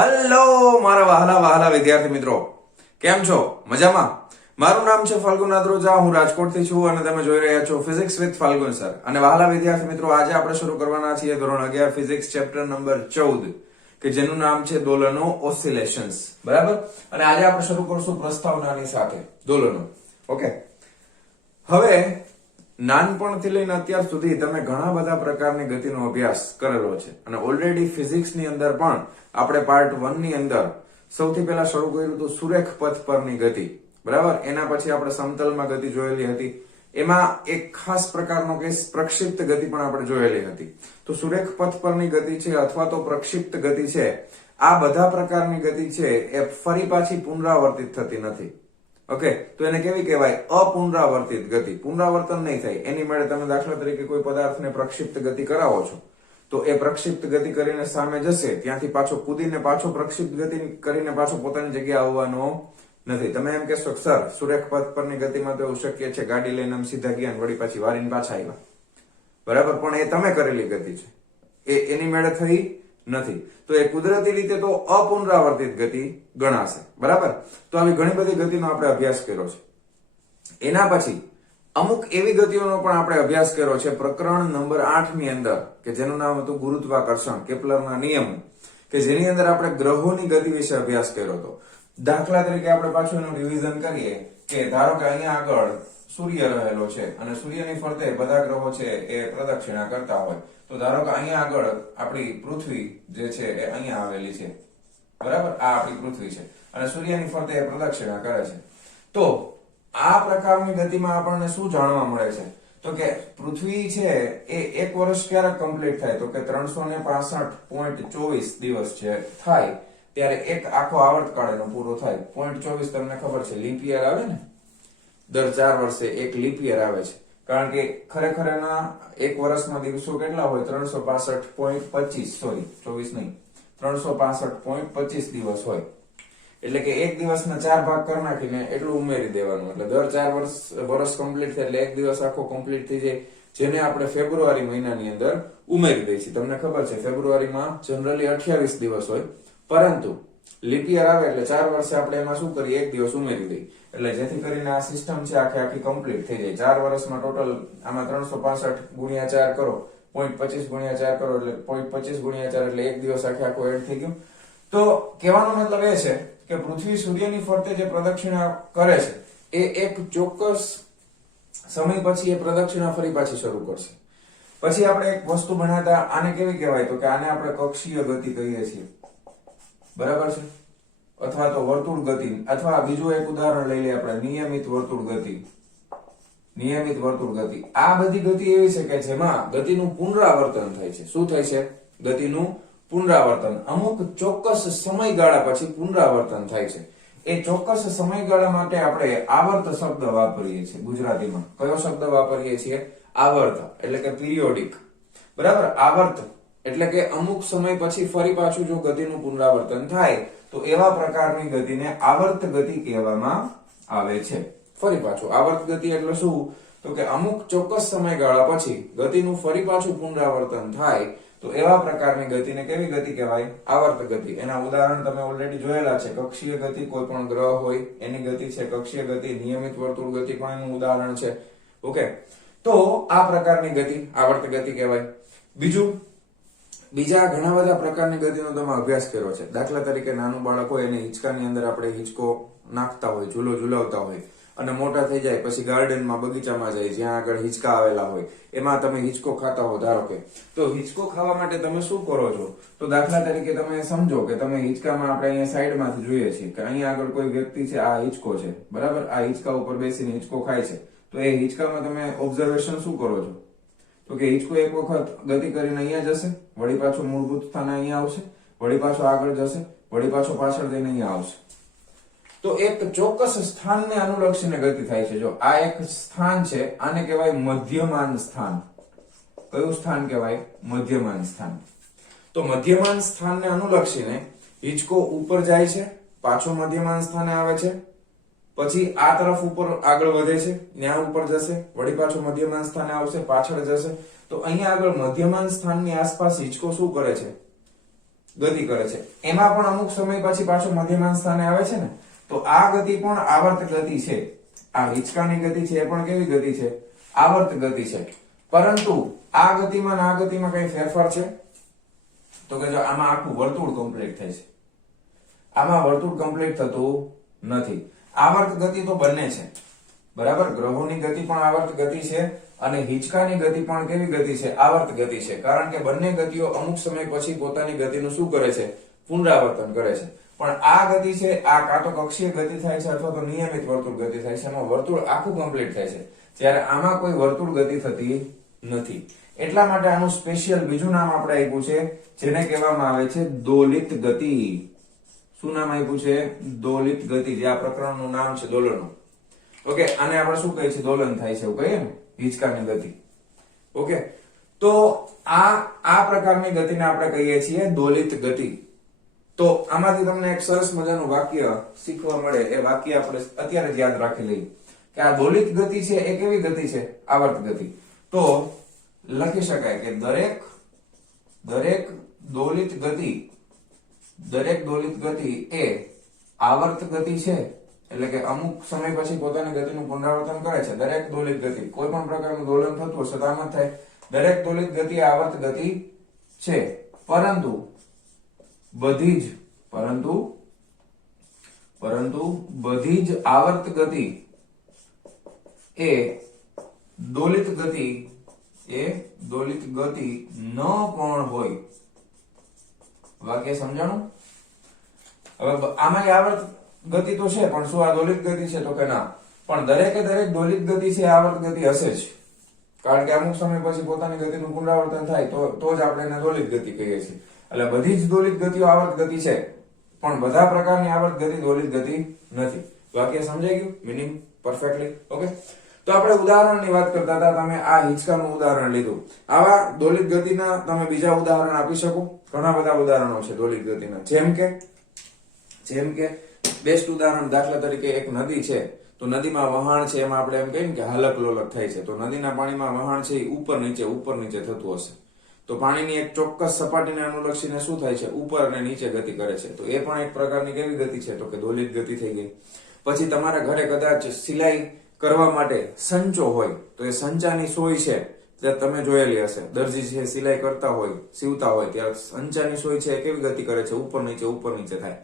Hello મારા વહાલા વહાલા વિદ્યાર્થી મિત્રો, કેમ છો? મજામાં? મારું નામ છે ફાલ્ગુન નાદ્રોજા, હું રાજકોટથી છું અને તમે જોઈ રહ્યા છો ફિઝિક્સ વિથ ફાલ્ગુન સર. અને વહાલા વિદ્યાર્થી મિત્રો, આજે આપણે શરૂ કરવાના છીએ ધોરણ 11 ફિઝિક્સ ચેપ્ટર નંબર 14 કે જેનું નામ છે દોલનો ઓસિલેશન્સ. બરાબર? અને આજે આપણે શરૂ કરશું પ્રસ્તાવનાની સાથે દોલનો. ઓકે, હવે નાનપણથી લઈને અત્યાર સુધી તમે ઘણા બધા પ્રકારની ગતિનો અભ્યાસ કરેલો છે અને ઓલરેડી ફિઝિક્સની અંદર પણ આપણે પાર્ટ 1 ની અંદર સૌથી પહેલા શરૂ કર્યું હતું સુરેખ પથ પરની ગતિ. બરાબર? એના પછી આપણે સમતલમાં ગતિ જોયેલી હતી. એમાં એક ખાસ પ્રકારનો કેસ પ્રક્ષિપ્ત ગતિ પણ આપણે જોયેલી હતી. તો સુરેખ પથ પરની ગતિ છે અથવા તો પ્રક્ષિપ્ત ગતિ છે, આ બધા પ્રકારની ગતિ છે એ ફરી પાછી પુનરાવર્તિત થતી નથી. ઓકે, તો એને કેવી કહેવાય? અપુનરાવર્તિત ગતિ. પુનરાવર્તન નહીં થાય. એની માટે તમે દાખલા તરીકે કોઈ પદાર્થને પ્રક્ષિપ્ત ગતિ કરાવો છો તો એ પ્રક્ષિપ્ત ગતિ કરીને સામે જશે, ત્યાંથી પાછો કૂદીને પાછો પ્રક્ષિપ્ત ગતિ કરીને પાછો પોતાની જગ્યાએ આવવાનો નથી. તમે એમ કહેશો સર સુરેખ પથ પરની ગતિમાં તો એવું શક્ય છે, ગાડી લઈને આમ સીધા ગયા વળી પાછી વારીને પાછા આવ્યા. બરાબર? પણ એ તમે કરેલી ગતિ છે, એ એની મેળે થઈ નથી. તો એ કુદરતી રીતે તો અપુનરાવર્તિત ગતિ ગણાશે. બરાબર? તો આવી ઘણી બધી ગતિનો આપણે અભ્યાસ કર્યો છે. એના પછી અમુક એવી ગતિઓનો પણ આપણે અભ્યાસ કર્યો છે પ્રકરણ નંબર 8 ની અંદર કે જેનું નામ હતું ગુરુત્વાકર્ષણ, કેપ્લરના નિયમો, કે જેની અંદર આપણે ગ્રહોની ગતિ વિશે અભ્યાસ કર્યો હતો. દાખલા તરીકે આપણે પાછું એનું રિવિઝન કરીએ કે ધારો કે અહીંયા આગળ સૂર્ય રહેલો છે અને સૂર્યની ફરતે બધા ગ્રહો છે એ પ્રદક્ષિણા કરતા હોય. તો ધારો કે અહીંયા આગળ આપણી પૃથ્વી જે છે એ અહીંયા આવેલી છે. બરાબર? આ આપણી પૃથ્વી છે અને સૂર્યની ફરતે એ પ્રદક્ષિણા કરે છે. તો આ પ્રકારની ગતિમાં આપણને શું જાણવા મળે છે? તો કે પૃથ્વી છે એ એક વર્ષ ક્યારે કમ્પ્લીટ થાય? તો કે 365.24 દિવસ છે થાય ત્યારે એક આખો આવર્તકાળ એનો પૂરો થાય. 0.24 તમને ખબર છે, લીપ યર આવે ને, દર 4 વર્ષે એક લીપ યર આવે છે. કારણ કે ખરેખર એના એક વર્ષમાં દિવસો કેટલા હોય? 365.25, સોરી 24 નહીં, 365.25 દિવસ હોય. એટલે કે એક દિવસના 4 ભાગ કરી નાખીને એટલું ઉમેરી દેવાનું. એટલે દર 4 વર્ષ કમ્પ્લીટ થાય એટલે એક દિવસ આખો કમ્પ્લીટ થઈ જાય, જેને આપણે ફેબ્રુઆરી મહિનાની અંદર ઉમેરી દઈએ છીએ. તમને ખબર છે ફેબ્રુઆરીમાં જનરલી 28 દિવસ હોય, પરંતુ લીપ યર આવે એટલે 4 વર્ષે આપણે એમાં શું કરીએ? એક દિવસ ઉમેરી દઈએ. એટલે જેથી કરીને આ સિસ્ટમ છે આખી કમ્પ્લીટ થઈ જાય. 4 વર્ષમાં ટોટલ આમાં 365 ગુણ્યા 4 કરો, 0.25 ગુણ્યા 4 કરો એટલે 0.25 ગુણ્યા 4 એટલે એક દિવસ આખો એડ થઈ ગયો. તો કહેવાનો મતલબ એ છે કે પૃથ્વી સૂર્યની ફરતે જે પ્રદક્ષિણા કરે છે એ એક ચોક્કસ સમય પછી એ પ્રદક્ષિણા ફરી પાછી શરૂ કરશે. પછી આપણે એક વસ્તુ ભણાતા, આને કેવી કહેવાય? તો કે આને આપણે કક્ષીય ગતિ કહીએ છીએ. બરાબર છે? અથવા તો વર્તુળ ગતિ, અથવા બીજું એક ઉદાહરણ લઈ લઈએ આપણે, નિયમિત વર્તુળ ગતિ. નિયમિત વર્તુળ ગતિ. આ બધી ગતિ એવી છે કે જેમાં ગતિનું પુનરાવર્તન થાય છે. શું થાય છે? ગતિનું પુનરાવર્તન. અમુક ચોક્કસ સમયગાળા પછી પુનરાવર્તન થાય છે. એ ચોક્કસ સમયગાળા માટે આપણે આવર્ત શબ્દ વાપરીએ છીએ ગુજરાતીમાં. કયો શબ્દ વાપરીએ છીએ? આવર્ત, એટલે કે પિરિયોડિક. બરાબર? આવર્ત એટલે કે અમુક સમય પછી ફરી પાછું જો ગતિનું પુનરાવર્તન થાય તો એવા પ્રકારની ગતિને આવર્ત ગતિ કહેવામાં આવે છે. ફરી પાછું આવર્ત ગતિ એટલે શું? તો કે અમુક ચોક્કસ સમયગાળા પછી ગતિનું ફરી પાછું પુનરાવર્તન થાય તો એવા પ્રકારની ગતિને કેવી ગતિ કહેવાય? આવર્ત ગતિ. એના ઉદાહરણ તમે ઓલરેડી જોયેલા છે. કક્ષીય ગતિ, કોઈ પણ ગ્રહ હોય એની ગતિ છે કક્ષીય ગતિ. નિયમિત વર્તુળ ગતિ પણ એનું ઉદાહરણ છે. ઓકે, તો આ પ્રકારની ગતિ આવર્ત ગતિ કહેવાય. બીજા ઘણા બધા પ્રકારની ગતિનો તમે અભ્યાસ કર્યો છે. દાખલા તરીકે નાનું બાળક હોય એને હિંચકાની અંદર આપણે હિંચકો નાખતા હોય, ઝૂલો ઝુલાવતા હોય, અને મોટા થઈ જાય પછી ગાર્ડનમાં, બગીચામાં જાય જ્યાં આગળ હિંચકા આવેલા હોય, એમાં તમે હિંચકો ખાતા હો ધારો કે. તો હિંચકો ખાવા માટે તમે શું કરો છો? તો દાખલા તરીકે તમે સમજો કે તમે હિંચકામાં, આપણે અહીંયા સાઈડમાંથી જોઈએ છીએ કે અહીંયા આગળ કોઈ વ્યક્તિ છે, આ હિંચકો છે. બરાબર? આ હિંચકા ઉપર બેસીને હિંચકો ખાય છે. તો એ હિંચકામાં તમે ઓબ્ઝર્વેશન શું કરો છો? તો કે હિંચકો એક વખત ગતિ કરીને અહીંયા જશે, વળી પાછો મૂળભૂત સ્થાન અહીંયા આવશે, વળી પાછો આગળ જશે, વળી પાછો પાછળ જઈને અહીંયા આવશે. તો એક ચોક્કસ સ્થાનને અનુલક્ષીને ગતિ થાય છે. જો આ એક સ્થાન છે, આને કહેવાય મધ્યમાન સ્થાન. કયું સ્થાન કહેવાય? મધ્યમાન સ્થાન. તો મધ્યમાન સ્થાનને અનુલક્ષીને હિંચકો ઉપર જાય છે, પાછો મધ્યમાન સ્થાને આવે છે, પછી આ તરફ ઉપર આગળ વધે છે, ત્યાં ઉપર જશે, વળી પાછો મધ્યમાન સ્થાને આવશે, પાછળ જશે. તો અહીંયા આગળ મધ્યમાન સ્થાનની આસપાસ હિંચકો શું કરે છે? ગતિ કરે છે. એમાં પણ અમુક સમય પછી પાછું મધ્યમાન સ્થાને આવે છે ને, તો આ ગતિ પણ આવર્ત ગતિ છે. આ હિંચકાની ગતિ છે એ પણ કેવી ગતિ છે? આવર્ત ગતિ છે. પરંતુ આ ગતિમાં અને આ ગતિમાં કઈ ફેરફાર છે? તો કે જો આમાં આખું વર્તુળ કમ્પ્લીટ થાય છે, આમાં વર્તુળ કમ્પ્લીટ થતું નથી. આવર્ત ગતિ તો બંને છે, બરાબર. ગ્રહોની ગતિ પણ આવર્ત ગતિ છે અને હિંચકાની ગતિ પણ કેવી ગતિ છે? આવર્ત ગતિ છે. કારણ કે બંને ગતિઓ અમુક સમય પછી પોતાની ગતિનું શું કરે છે? પુનરાવર્તન કરે છે. પણ આ ગતિ છે, આ કાં તો કક્ષીય ગતિ થાય છે અથવા તો નિયમિત વર્તુળ ગતિ થાય છે. એમાં વર્તુળ આખું કમ્પ્લીટ થાય છે, જ્યારે આમાં કોઈ વર્તુળ ગતિ થતી નથી. એટલા માટે આનું સ્પેશિયલ બીજું નામ આપણે આપ્યું છે, જેને કહેવામાં આવે છે દોલિત ગતિ. શું નામ આપ્યું છે? દોલિત ગતિ. જે આ પ્રકરણનું નામ છે દોલનનું. ઓકે, આને આપણે શું કહીએ છીએ? દોલન થાય છે એવું કહીએ ને, હિંચકાની ગતિ. ઓકે, તો આ પ્રકારની ગતિને આપણે કહીએ છીએ દોલિત ગતિ. તો આમાંથી તમને એક સરસ મજાનું વાક્ય શીખવા મળે. એ વાક્ય આપણે અત્યારે જ યાદ રાખી લઈએ કે આ દોલિત ગતિ છે એ કેવી ગતિ છે? આવર્ત ગતિ. તો લખી શકાય કે દરેક દોલિત ગતિ એ આવર્ત ગતિ છે. એટલે કે અમુક સમય પછી પોતાની ગતિનું પુનરાવર્તન કરે છે. દરેક દોલિત ગતિ, કોઈ પણ પ્રકારનું દોલન થતું હશે તો આમ જ થાય. દરેક દોલિત ગતિ આવર્ત ગતિ છે, પરંતુ બધી જ આવર્ત ગતિ એ દોલિત ગતિ ન પણ હોય. વાક્ય સમજાણું? હવે આમાં આવર્ત ગતિ તો છે, પણ શું આ દોલિત ગતિ છે? તો કે ના. પણ દરેક દોલિત ગતિ છે આવર્ત ગતિ હશે જ. કારણ કે અમુક સમય પછી પોતાની ગતિનું પુનરાવર્તન થાય તો જ આપણે એને દોલિત ગતિ કહીએ છીએ. એટલે બધી જ દોલિત ગતિઓ આવર્ત ગતિ છે, પણ બધા પ્રકારની આવર્ત ગતિ દોલિત ગતિ નથી. વાક્ય સમજાઈ ગયું? Meaning perfectly? ઓકે, તો આપણે ઉદાહરણની વાત કરતા હતા. તમે આ હિંચકાનું ઉદાહરણ લીધું. આવા દોલિત ગતિના તમે બીજા ઉદાહરણ આપી શકો? ઘણા બધા ઉદાહરણો છે દોલિત ગતિના. જેમ કે બેસ્ટ ઉદાહરણ, દાખલા તરીકે એક નદી છે, તો નદીમાં વહાણ છે, એમાં આપણે એમ કહીએ ને કે હાલક લોલક થાય છે. તો નદીના પાણીમાં વહાણ છે એ ઉપર નીચે થતું હશે. તો પાણીની એક ચોક્કસ સપાટીને અનુલક્ષીને શું થાય છે? ઉપર અને નીચે ગતિ કરે છે. તો એ પણ એક પ્રકારની કેવી ગતિ છે? તો કે દોલિત ગતિ થઈ ગઈ. પછી તમારા ઘરે કદાચ સિલાઈ કરવા માટે સંચો હોય, તો એ સંચાની સોય છે જે તમે જોયેલી હશે. દરજી છે સિલાઈ કરતા હોય, સીવતા હોય, ત્યારે સંચાની સોય છે એ કેવી ગતિ કરે છે? ઉપર નીચે થાય.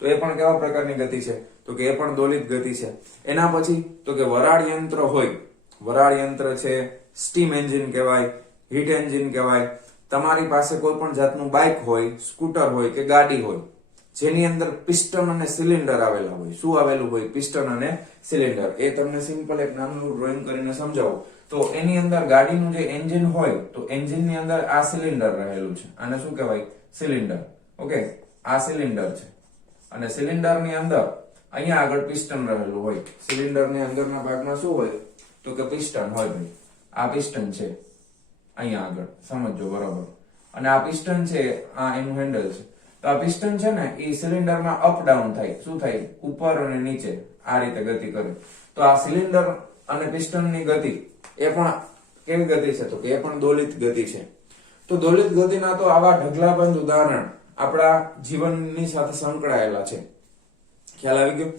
તો એ પણ કેવા પ્રકારની ગતિ છે? તો કે એ પણ દોલિત ગતિ છે. એના પછી તો કે વરાળ યંત્ર હોય. વરાળ યંત્ર છે, સ્ટીમ એન્જિન કહેવાય, હીટ એન્જિન કહેવાય. તમારી પાસે કોઈ પણ જાતનું બાઇક હોય, સ્કૂટર હોય કે ગાડી હોય, જેની અંદર પિસ્ટન અને સિલિન્ડર આવેલા હોય. શું આવેલું હોય? પિસ્ટન અને સિલિન્ડર. એ તમને સિમ્પલ એક નાનું ડ્રોઈંગ કરીને સમજાવું તો એની અંદર ગાડીનું જે એન્જિન હોય, તો એન્જિનની અંદર આ સિલિન્ડર રહેલું છે. આને શું કહેવાય? સિલિન્ડર. ઓકે, આ સિલિન્ડર છે. અને સિલિન્ડરની અંદર અહીંયા આગળ પિસ્ટન રહેલું હોય. સિલિન્ડરની અંદરના ભાગમાં શું હોય? તો કે પિસ્ટન હોય. ભાઈ, આ પિસ્ટન છે અહીંયા આગળ, સમજો બરાબર. અને આ પિસ્ટન છે, આ એનું હેન્ડલ છે. તો આ પિસ્ટન છે ને એ સિલિન્ડરમાં અપ ડાઉન થાય. શું થાય? ઉપર અને નીચે આ રીતે ગતિ કરે. તો આ સિલિન્ડર અને પિસ્ટનની ગતિ એ પણ કેવી ગતિ છે? તો કે એ પણ દોલિત ગતિ છે. તો દોલિત ગતિના તો આવા ઢગલાબંધ ઉદાહરણ આપણા જીવનની સાથે સંકળાયેલા છે. ખ્યાલ આવી ગયો?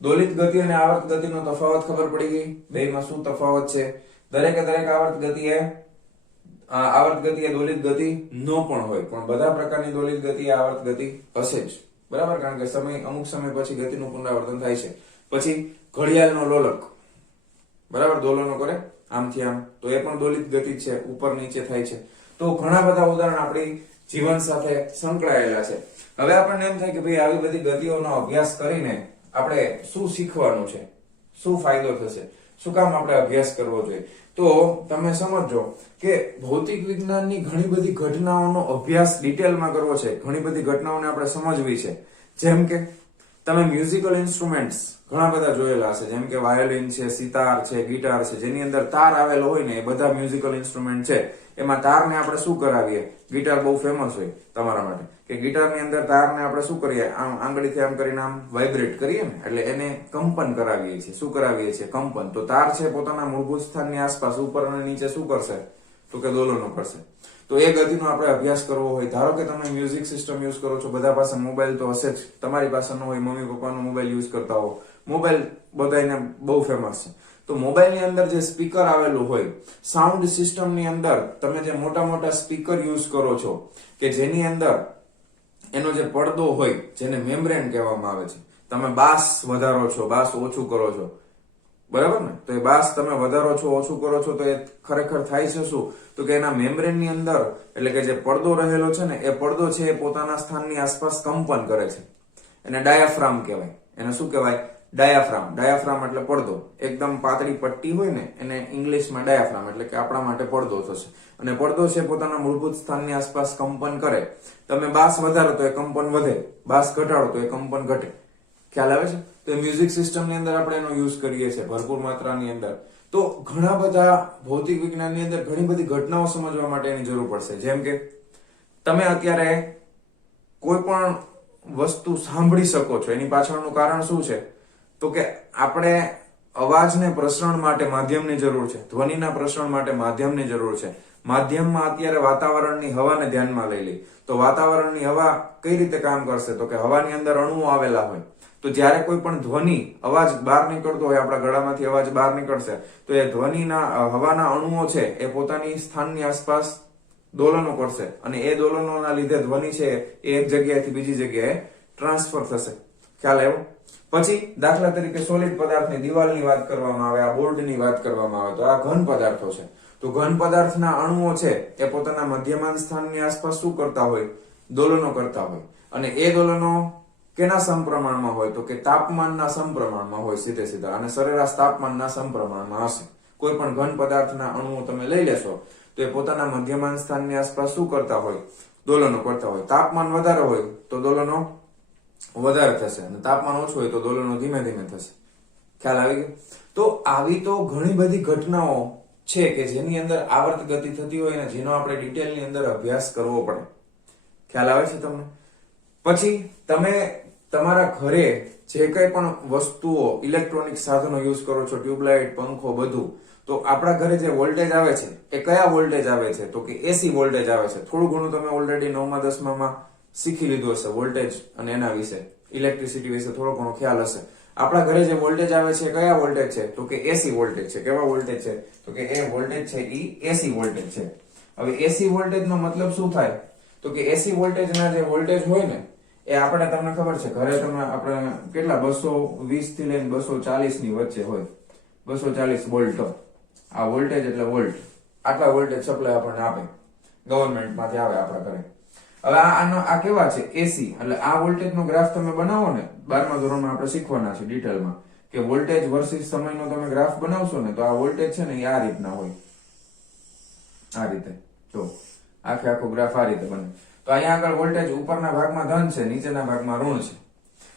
દોલિત ગતિ અને આવર્ત ગતિનો તફાવત ખબર પડી ગઈ? બેમાં શું તફાવત છે? દરેક આવર્ત ગતિ એ દોલિત ગતિ ન પણ હોય, પણ બધા પ્રકારની દોલિત ગતિ એ આવર્ત ગતિ હશે જ. બરાબર? કારણ કે અમુક સમય પછી ગતિનું પુનરાવર્તન થાય છે. પછી ઘડિયાળનો લોલક, બરાબર, દોલનો કરે આમથી આમ, તો એ પણ દોલિત ગતિ છે, ઉપર નીચે થાય છે. તો ઘણા બધા ઉદાહરણ આપણી જીવન સાથે સંકળાયેલા છે. હવે આપણને એમ થાય કે ભાઈ આવી બધી ગતિઓનો અભ્યાસ કરીને આપણે શું શીખવાનું છે? શું ફાયદો થશે? શું કામ આપણે અભ્યાસ કરવો જોઈએ? તો તમે સમજો કે ભૌતિક વિજ્ઞાનની ઘણી બધી ઘટનાઓનો અભ્યાસ ડિટેલમાં કરવો છે. ઘણી બધી ઘટનાઓને આપણે સમજવી છે. જેમ કે તમે મ્યુઝિકલ ઇન્સ્ટ્રુમેન્ટ્સ ઘણા બધા જોયેલા હશે. જેમ કે વાયોલિન છે, સિતાર છે, ગિટાર છે, જેની અંદર તાર આવેલો હોય ને, એ બધા મ્યુઝિકલ ઇન્સ્ટ્રુમેન્ટ છે. એમાં તારને આપણે શું કરાવીએ? ગિટાર બહુ ફેમસ હોય તમારા માટે, કે ગિટારની અંદર તારને આપણે શું કરીએ? આમ આંગળીથી આમ કરીને આમ વાઇબ્રેટ કરીએ ને, એટલે એને કંપન કરાવીએ છીએ. શું કરાવીએ છીએ? કંપન. તો તાર છે પોતાના મૂળભૂત સ્થાનની આસપાસ ઉપર અને નીચે શું કરશે? તો કે દોલનો કરશે. તો એ ગતિનો આપણે અભ્યાસ કરવો હોય, ધારો કે તમે મ્યુઝિક સિસ્ટમ યુઝ કરો છો, બધા પાસે મોબાઈલ તો હશે જ, તમારી પાસે ન હોય, મમ્મી પપ્પાનો મોબાઈલ યુઝ કરતા હો, મોબાઈલ બધાને બહુ ફેમસ છે, તો મોબાઈલની અંદર જે સ્પીકર આવેલું હોય, સાઉન્ડ સિસ્ટમની અંદર તમે જે મોટા મોટા સ્પીકર યુઝ કરો છો કે જેની અંદર એનો જે પડદો હોય જેને મેમ્બ્રેન કહેવામાં આવે છે, તમે બાસ વધારો છો, બાસ ઓછું કરો છો, બરાબર ને, તો એ બાસ તમે વધારો છો, ઓછું કરો છો, તો એ ખરેખર થાય છે શું, તો કે એના મેમ્બ્રેનની અંદર એટલે કે જે પડદો રહેલો છે ને એ પડદો છે એ પોતાના સ્થાનની આસપાસ કંપન કરે છે, એને ડાયાફ્રામ કહેવાય. એને શું કહેવાય? ડાયાફ્રામ. ડાયાફ્રામ એટલે પડદો, એકદમ પાતળી પટ્ટી હોય ને એને ઇંગ્લિશમાં ડાયાફ્રામ એટલે કે આપણા માટે પડદો થશે. અને પડદો છે પોતાના મૂળભૂત સ્થાનની આસપાસ કંપન કરે. તમે બાસ વધારો તો એ કંપન વધે, બાસ ઘટાડો તો એ કંપન ઘટે. ખ્યાલ આવે છે? તો મ્યુઝિક સિસ્ટમની અંદર આપણે એનો યુઝ કરીએ છીએ ભરપૂર માત્રાની અંદર. તો ઘણા બધા ભૌતિક વિજ્ઞાનની અંદર ઘણી બધી ઘટનાઓ સમજવા માટે એની જરૂર પડશે. જેમ કે તમે અત્યારે કોઈ પણ વસ્તુ સાંભળી શકો છો, એની પાછળનું કારણ શું છે? તો કે આપણે અવાજને પ્રસરણ માટે માધ્યમની જરૂર છે, ધ્વનિના પ્રસરણ માટે માધ્યમની જરૂર છે. માધ્યમમાં અત્યારે વાતાવરણની હવાને ધ્યાનમાં લઈ લઈ તો વાતાવરણની હવા કઈ રીતે કામ કરશે? તો કે હવાની અંદર અણુઓ આવેલા હોય, તો જ્યારે કોઈ પણ ધ્વનિ અવાજ બહાર નીકળતો હોય, આપણા ગળામાંથી અવાજ બહાર નીકળશે તો એ ધ્વનિના હવાના અણુઓ છે એ પોતાની સ્થાનની આસપાસ દોલનો કરશે અને એ દોલનોના લીધે ધ્વનિ છે એ એક જગ્યાએથી બીજી જગ્યાએ ટ્રાન્સફર થશે. ખ્યાલ આવ્યો? પછી દાખલા તરીકે સોલિડ પદાર્થની દિવાલની વાત કરવામાં આવે, આ બોર્ડની વાત કરવામાં આવે, તો આ ઘન પદાર્થો છે. તો ઘન પદાર્થના અણુઓ છે એ પોતાના મધ્યમાન સ્થાનની આસપાસ શું કરતા હોય? દોલનો કરતા હોય. અને એ દોલનો કેના સમપ્રમાણમાં હોય? તો કે તાપમાનના સમપ્રમાણમાં હોય, સીધે સીધા, અને સરેરાશ તાપમાનના સમપ્રમાણમાં હશે. કોઈ પણ ઘન પદાર્થના અણુઓ તમે લઈ લેશો તો એ પોતાના મધ્યમાન સ્થાનની આસપાસ શું કરતા હોય? દોલનો કરતા હોય. તાપમાન વધારે હોય તો દોલનો વધારે થશે અને તાપમાન ઓછું હોય તો દોલનો ધીમે ધીમે થશે. ખ્યાલ આવી ગયો? તો આવી તો ઘણી બધી ઘટનાઓ છે કે જેની અંદર આવર્ત ગતિ થતી હોય ને જેનો આપણે ડિટેલની અંદર અભ્યાસ કરવો પડે. ખ્યાલ આવે છે તમને? પછી તમે તમારા ઘરે જે કઈ પણ વસ્તુઓ ઇલેક્ટ્રોનિક સાધનો યુઝ કરો છો, ટ્યુબલાઇટ, પંખો, બધું, તો આપણા ઘરે જે વોલ્ટેજ આવે છે એ કયા વોલ્ટેજ આવે છે? તો કે એસી વોલ્ટેજ આવે છે. થોડું ઘણું તમે ઓલરેડી 9મા 10મામાં શીખી લીધું હશે વોલ્ટેજ અને એના વિશે, ઇલેક્ટ્રિસિટી વિશે થોડો ઘણો ખ્યાલ હશે. આપણા ઘરે જે વોલ્ટેજ આવે છે કયા વોલ્ટેજ છે? તો કે એસી વોલ્ટેજ છે. કેવા વોલ્ટેજ છે? તો કે એ વોલ્ટેજ છે ઈ એસી વોલ્ટેજ છે. હવે એસી વોલ્ટેજ નો મતલબ શું થાય? તો કે એસી વોલ્ટેજના જે વોલ્ટેજ હોય ને એ આપણે, તમને ખબર છે, ઘરે તમે આપણે કેટલા 220 થી લઈને 240 ની વચ્ચે હોય. 240 વોલ્ટ. આ વોલ્ટેજ એટલે વોલ્ટ. આટલા વોલ્ટેજ સપ્લાય આપણને આપે, ગવર્નમેન્ટ માંથી આવે આપણા ઘરે. હવે આ કેવા છે? એસી. એટલે આ વોલ્ટેજ નો ગ્રાફ તમે બનાવો ને, 12મા ધોરણમાં આપણે શીખવાના છે ડિટેલમાં કે વોલ્ટેજ વર્સિસ સમયનો તમે ગ્રાફ બનાવશો ને તો આ વોલ્ટેજ છે ને એ આ રીતના હોય. આ રીતે જો આખો ગ્રાફ આ રીતે બને. તો અહીંયા આગળ વોલ્ટેજ ઉપરના ભાગમાં ધન છે, નીચેના ભાગમાં ઋણ છે.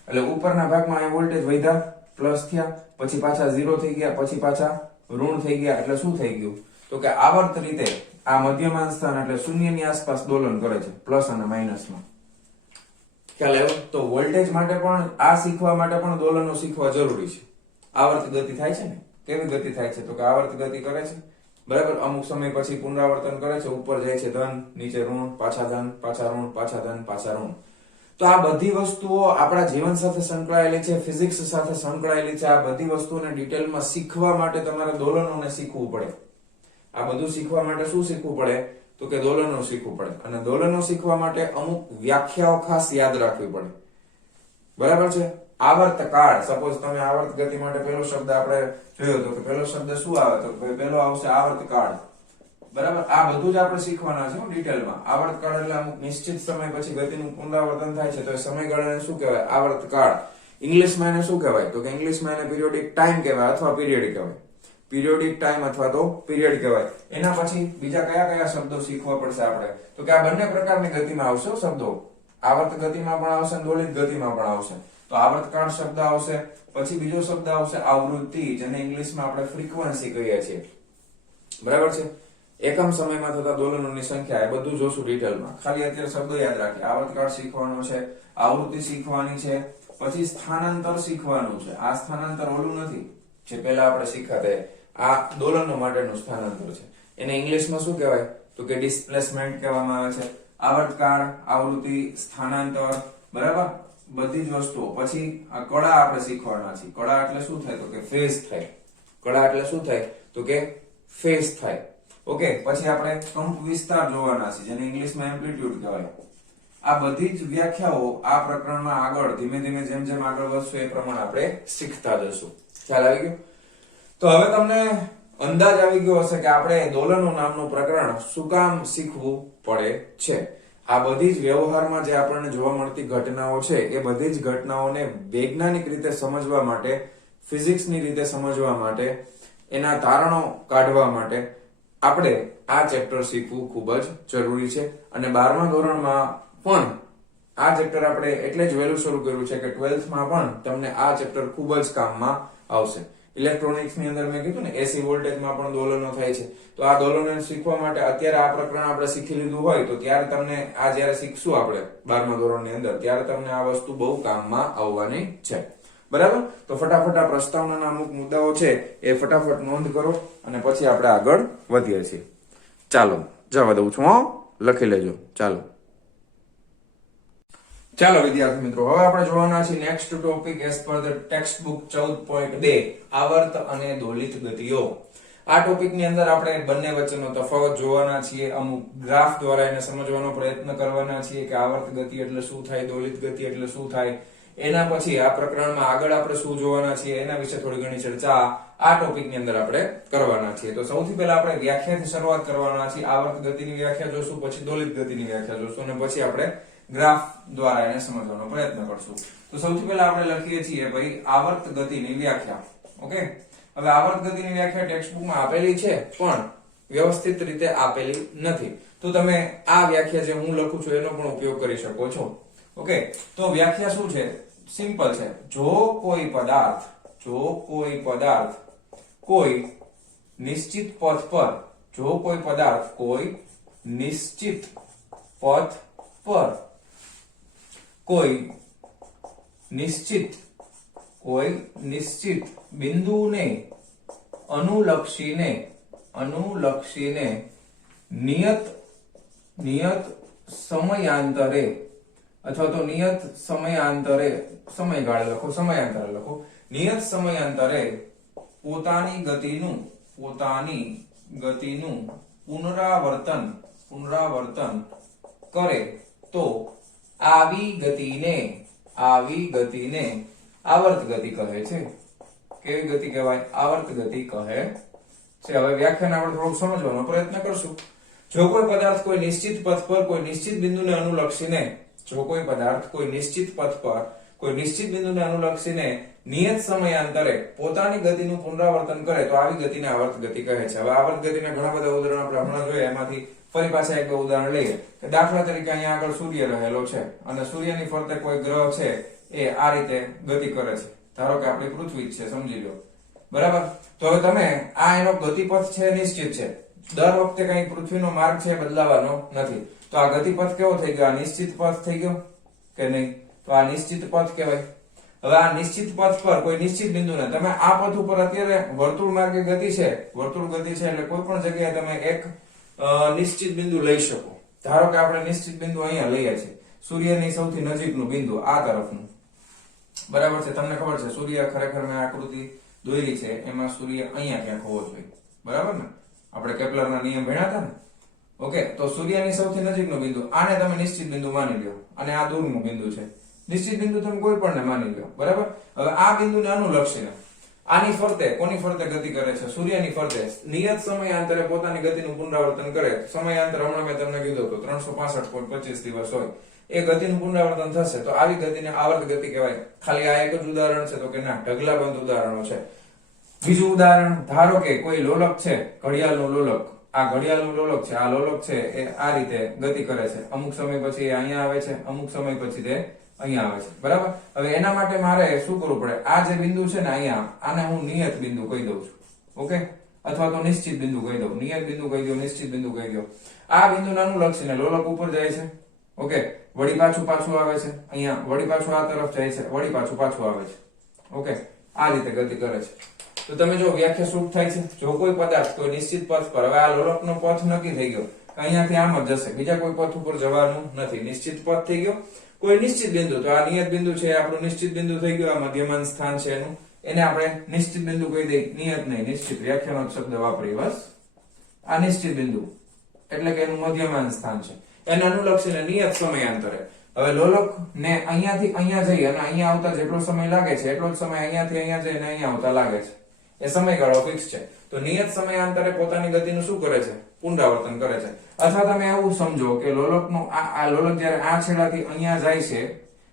એટલે ઉપરના ભાગમાં અહીંયા વોલ્ટેજ વધ્યા, પ્લસ થયા, પછી પાછા 0 થઈ ગયા, પછી પાછા ઋણ થઈ ગયા. એટલે શું થઈ ગયું? તો કે આવર્ત રીતે આ મધ્યમાન સ્થાન એટલે શૂન્યની આસપાસ દોલન કરે છે, પ્લસ અને માઇનસમાં. ખ્યાલ આવ્યો? તો વોલ્ટેજ માટે પણ આ શીખવા માટે પણ દોલનો શીખવા જરૂરી છે. આવર્ત ગતિ થાય છે ને, કેવી ગતિ થાય છે? તો કે આવર્ત ગતિ કરે છે, બરાબર. અમુક સમય પછી પુનરાવર્તન કરે છે, ઉપર જાય છે ધન, નીચે ઋણ, પાછા ધન, પાછા ઋણ, પાછા ધન, પાછા ઋણ. તો આ બધી વસ્તુઓ આપણા જીવન સાથે સંકળાયેલી છે, ફિઝિક્સ સાથે સંકળાયેલી છે. આ બધી વસ્તુઓને ડિટેલમાં શીખવા માટે તમારે દોલનોને શીખવું પડે. આ બધું શીખવા માટે શું શીખવું પડે? તો કે દોલનો શીખવું પડે. અને દોલનો શીખવા માટે અમુક વ્યાખ્યાઓ ખાસ યાદ રાખવી પડે, બરાબર છે. આવર્ત કાળ, સપોઝ તમે આવર્ત ગતિ માટે પહેલો શબ્દ આપણે જોયો તો કે પહેલો શબ્દ શું આવે? તો પહેલો આવશે આવર્ત કાળ, બરાબર. આ બધું જ આપણે શીખવાના છે ડિટેલમાં. આવર્ત કાળ એટલે અમુક નિશ્ચિત સમય પછી ગતિનું પુનરાવર્તન થાય છે તો એ સમયગાળાને શું કહેવાય? આવર્ત કાળ. ઇંગ્લિશમાં એને શું કહેવાય? તો કે ઇંગ્લિશમાં એને પિરિયોડિક ટાઈમ કહેવાય અથવા પીરિયડ કહેવાય. પીરિયોડિક ટાઈમ અથવા તો પીરિયડ કહેવાય. એના પછી બીજા કયા કયા શબ્દો શીખવા પડશે આપણે? તો કે આ બંને પ્રકારની ગતિમાં આવશે શબ્દો. આવર્ત ગતિમાં પણ આવશે અને દોલિત ગતિમાં પણ આવશે. તો આવર્તકાળ શબ્દ આવશે, પછી બીજો શબ્દ આવશે આવૃત્તિ, જેને ઇંગ્લિશમાં આપણે ફ્રીક્વન્સી કહીએ છીએ, બરાબર છે. એકમ સમયમાં થતા દોલનોની સંખ્યા, એ બધું જોશું ડિટેલમાં. ખાલી અત્યારે શબ્દો યાદ રાખીએ. આવર્તકાળ શીખવાનો છે, આવૃત્તિ શીખવાની છે, પછી સ્થાનાંતર શીખવાનું છે. આ સ્થાનાંતર ઓલું નથી જે પહેલા આપણે શીખ્યા. આ દોલનો માટેનું સ્થાનાંતર છે. એને ઇંગ્લિશમાં શું કહેવાય? તો કે ડિસ્પ્લેસમેન્ટ કહેવામાં આવે છે. આવર્તકાળ, આવૃત્તિ, સ્થાનાંતર, બરાબર, બધી જ વસ્તુઓ. પછી આ કળા આપણે શીખવાના છીએ. કળા એટલે શું થાય તો કે ફેઝ થાય. કળા એટલે શું થાય તો કે ફેઝ થાય. ઓકે, પછી આપણે કંપ વિસ્તાર જોવાના છે જેને ઇંગ્લિશમાં એમ્પ્લિટ્યુડ કહેવાય. આ બધી જ વ્યાખ્યાઓ આ પ્રકરણમાં આગળ ધીમે ધીમે જેમ જેમ આગળ વધશું એ પ્રમાણે આપણે શીખતા જશું. ખ્યાલ આવી ગયો? તો હવે તમને અંદાજ આવી ગયો હશે કે આપણે દોલનો નામનું પ્રકરણ શું કામ શીખવું પડે છે. આ બધી જ વ્યવહારમાં જે આપણને જોવા મળતી ઘટનાઓ છે એ બધી જ ઘટનાઓને વૈજ્ઞાનિક રીતે સમજવા માટે, ફિઝિક્સની રીતે સમજવા માટે, એના તારણો કાઢવા માટે આપણે આ ચેપ્ટર શીખવું ખૂબ જ જરૂરી છે. અને 12મા ધોરણમાં પણ આ ચેપ્ટર આપણે એટલે જ વહેલું શરૂ કર્યું છે કે 12th માં પણ તમને આ ચેપ્ટર ખૂબ જ કામમાં આવશે. ઇલેક્ટ્રોનિક્સ ની અંદર મેં કીધું ને એસી વોલ્ટેજમાં પણ દોલનો થાય છે. તો આ દોલનો શીખવા માટે અત્યારે આ પ્રકરણ આપણે શીખી લીધું હોય તો ત્યારે તમને આ જ્યારે શીખશું આપણે 12મા ધોરણની અંદર ત્યારે તમને આ વસ્તુ બહુ કામમાં આવવાની છે. બરાબર? તો ફટાફટ આ પ્રસ્તાવનાના અમુક મુદ્દાઓ છે એ ફટાફટ નોંધ કરો અને પછી આપણે આગળ વધીએ છીએ. ચાલો જવા દઉં છું, લખી લેજો. ચાલો વિદ્યાર્થી મિત્રો, હવે આપણે જોવાના છે next topic as per the text book 14.2 આવર્ત અને દોલિત ગતિઓ. આ ટોપિકની અંદર આપણે બંને વચ્ચેનો તફાવત જોવાના છીએ. અમુક ગ્રાફ દ્વારા એને સમજવાનો પ્રયત્ન કરવાના છીએ કે આવર્ત ગતિ એટલે શું થાય, દોલિત ગતિ એટલે શું થાય. એના પછી આ પ્રકરણમાં આગળ આપણે શું જોવાના છીએ એના વિશે થોડી ઘણી ચર્ચા આ ટોપિકની અંદર આપણે કરવાના છીએ. તો સૌથી પહેલા આપણે વ્યાખ્યાથી શરૂઆત કરવાના છીએ. આવર્ત ગતિની વ્યાખ્યા જોશું, પછી દોલિત ગતિની વ્યાખ્યા જોશું અને પછી આપણે ગ્રાફ દ્વારા એને સમજવાનો પ્રયત્ન કરશું. તો સૌથી પહેલા આપણે લખીએ છીએ ભાઈ આવર્ત ગતિની વ્યાખ્યા. ઓકે, હવે આવર્ત ગતિની વ્યાખ્યા ટેક્સ્ટ બુકમાં આપેલી છે પણ વ્યવસ્થિત રીતે આપેલી નથી. તો તમે આ વ્યાખ્યા જે હું લખું છું એનો પણ ઉપયોગ કરી શકો છો. ઓકે, તો વ્યાખ્યા શું છે? સિમ્પલ છે. જો કોઈ પદાર્થ કોઈ નિશ્ચિત પથ પર, જો કોઈ પદાર્થ કોઈ નિશ્ચિત પથ પર કોઈ નિશ્ચિત બિંદુને અનુલક્ષીને નિયત સમયાંતરે અથવા તો નિયત સમયાંતરે, સમયગાળે લખો, સમયાંતરે લખો, નિયત સમયાંતરે પોતાની ગતિનું પુનરાવર્તન કરે તો આવી ગતિને આવર્ત ગતિ કહે છે. કેવી ગતિ કહેવાય? આવર્ત ગતિ કહે છે. હવે વ્યાખ્યાને આપણે થોડુંક સમજવાનો પ્રયત્ન કરશું. જો કોઈ પદાર્થ કોઈ નિશ્ચિત પથ પર કોઈ નિશ્ચિત બિંદુને અનુલક્ષીને, જો કોઈ પદાર્થ કોઈ નિશ્ચિત પથ પર કોઈ નિશ્ચિત બિંદુને અનુલક્ષીને નિયત સમયાંતરે પોતાની ગતિનું પુનરાવર્તન કરે તો આવી ગતિને આવર્ત ગતિ કહે છે. હવે આવર્ત ગતિના ઘણા બધા ઉદાહરણો આપણે હમણાં જોઈએ. એમાંથી ફરી પાછા એક ઉદાહરણ લઈએ કે દાખલા તરીકે અહીંયા આગળ સૂર્ય રહેલો છે અને સૂર્યની ફરતે કોઈ ગ્રહ છે એ આ રીતે ગતિ કરે છે. ધારો કે આપણી પૃથ્વી છે, સમજી લો. બરાબર? તો હવે તમે આ એનો ગતિપથ છે નિશ્ચિત છે. દર વખતે કઈ પૃથ્વીનો માર્ગ છે બદલાવાનો નથી. તો આ ગતિપથ કેવો થઈ ગયો? આ નિશ્ચિત પથ થઈ ગયો કે નહીં? તો આ નિશ્ચિત પથ કહેવાય. હવે આ નિશ્ચિત પથ પર કોઈ નિશ્ચિત બિંદુને તમે આ પથ ઉપર અત્યારે વર્તુળ માર્ગે ગતિ છે, વર્તુળ ગતિ છે એટલે કોઈ પણ જગ્યાએ તમે એક નિશ્ચિત બિંદુ લઈ શકો. ધારો કે આપણે નિશ્ચિત બિંદુ અહીંયા લઈએ છીએ, સૂર્યની સૌથી નજીકનું બિંદુ આ તરફનું. બરાબર છે? તમને ખબર છે સૂર્ય ખરેખર મેં આકૃતિ દોરી છે એમાં સૂર્ય અહીંયા ક્યાંક હોવો જોઈએ. બરાબર ને? આપણે કેપ્લરના નિયમ ભણ્યા હતા ને. ઓકે, તો સૂર્યની સૌથી નજીકનું બિંદુ, આને તમે નિશ્ચિત બિંદુ માની લો અને આ દૂરનું બિંદુ છે. નિશ્ચિત બિંદુ તમે કોઈ પણ ને માની લો. બરાબર? હવે આ બિંદુને અનુલક્ષીને આની ફરતે, કોની ફરતે ગતિ કરે છે? સૂર્યની ફરતે નિયત સમયાંતરે પોતાની ગતિનું પુનરાવર્તન કરે. સમયાંતર હમણાં મેં તમને કીધું હતું 365.25 દિવસ હોય. એ ગતિનું પુનરાવર્તન થશે તો આવી ગતિને આવર્ત ગતિ કહેવાય. ખાલી આ એક જ ઉદાહરણ છે તો કે ના, ઢગલાબંધ ઉદાહરણો છે. બીજું ઉદાહરણ, ધારો કે કોઈ લોલક છે, ઘડિયાળનું લોલક. આ ઘડિયાળનું લોલક છે, આ લોલક છે એ આ રીતે ગતિ કરે છે. અમુક સમય પછી એ અહીંયા આવે છે, અમુક સમય પછી તે અહીંયા આવે છે. બરાબર? હવે એના માટે મારે શું કરવું પડે? આ જે બિંદુ છે ને અહીંયા, આને હું નિયત બિંદુ કહી દઉં છું. ઓકે, અથવા તો નિશ્ચિત બિંદુ કહી દઉં. નિયત બિંદુ કહી દો, નિશ્ચિત બિંદુ કહી દો. આ બિંદુને અનુલક્ષીને લોલક ઉપર જાય છે. ઓકે, વળી પાછું આવે છે અહીંયા, વળી પાછું આ તરફ જાય છે, વળી પાછું આવે છે. ઓકે, આ રીતે ગતિ કરે છે. તો તમે જો વ્યાખ્યા શું થાય છે? જો કોઈ પદાર્થ કોઈ નિશ્ચિત પથ પર, હવે આ લોલકનો પથ નક્કી થઈ ગયો, અહીંયાથી આમ જ જશે, બીજા કોઈ પથ ઉપર જવાનું નથી. નિશ્ચિત પથ થઈ ગયો, કોઈ નિશ્ચિત બિંદુ, તો આ નિયત બિંદુ છે, આપણું નિશ્ચિત બિંદુ થઈ ગયું. આ મધ્યમાન સ્થાન છે એનું, એને આપણે નિશ્ચિત બિંદુ કહી દઈએ. નિયત નહીં, નિશ્ચિત વ્યાખ્યાનો શબ્દ વાપરી બસ. આ નિશ્ચિત બિંદુ એટલે કે એનું મધ્યમાન સ્થાન છે, એને અનુલક્ષીને નિયત સમયાંતરે. હવે લોલક ને અહીંયાથી અહીંયા જઈ અને અહીંયા આવતા જેટલો સમય લાગે છે એટલો જ સમય અહીંયાથી અહીંયા જઈને અહીંયા આવતા લાગે છે. એ સમયગાળો ફિક્સ છે. તો નિયત સમયાંતરે પોતાની ગતિનું શું કરે છે? પુનરાવર્તન કરે છે. અથવા તમે એવું સમજો કે લોલકનું આ લોલક જ્યારે આ છેડાથી અહીંયા જાય છે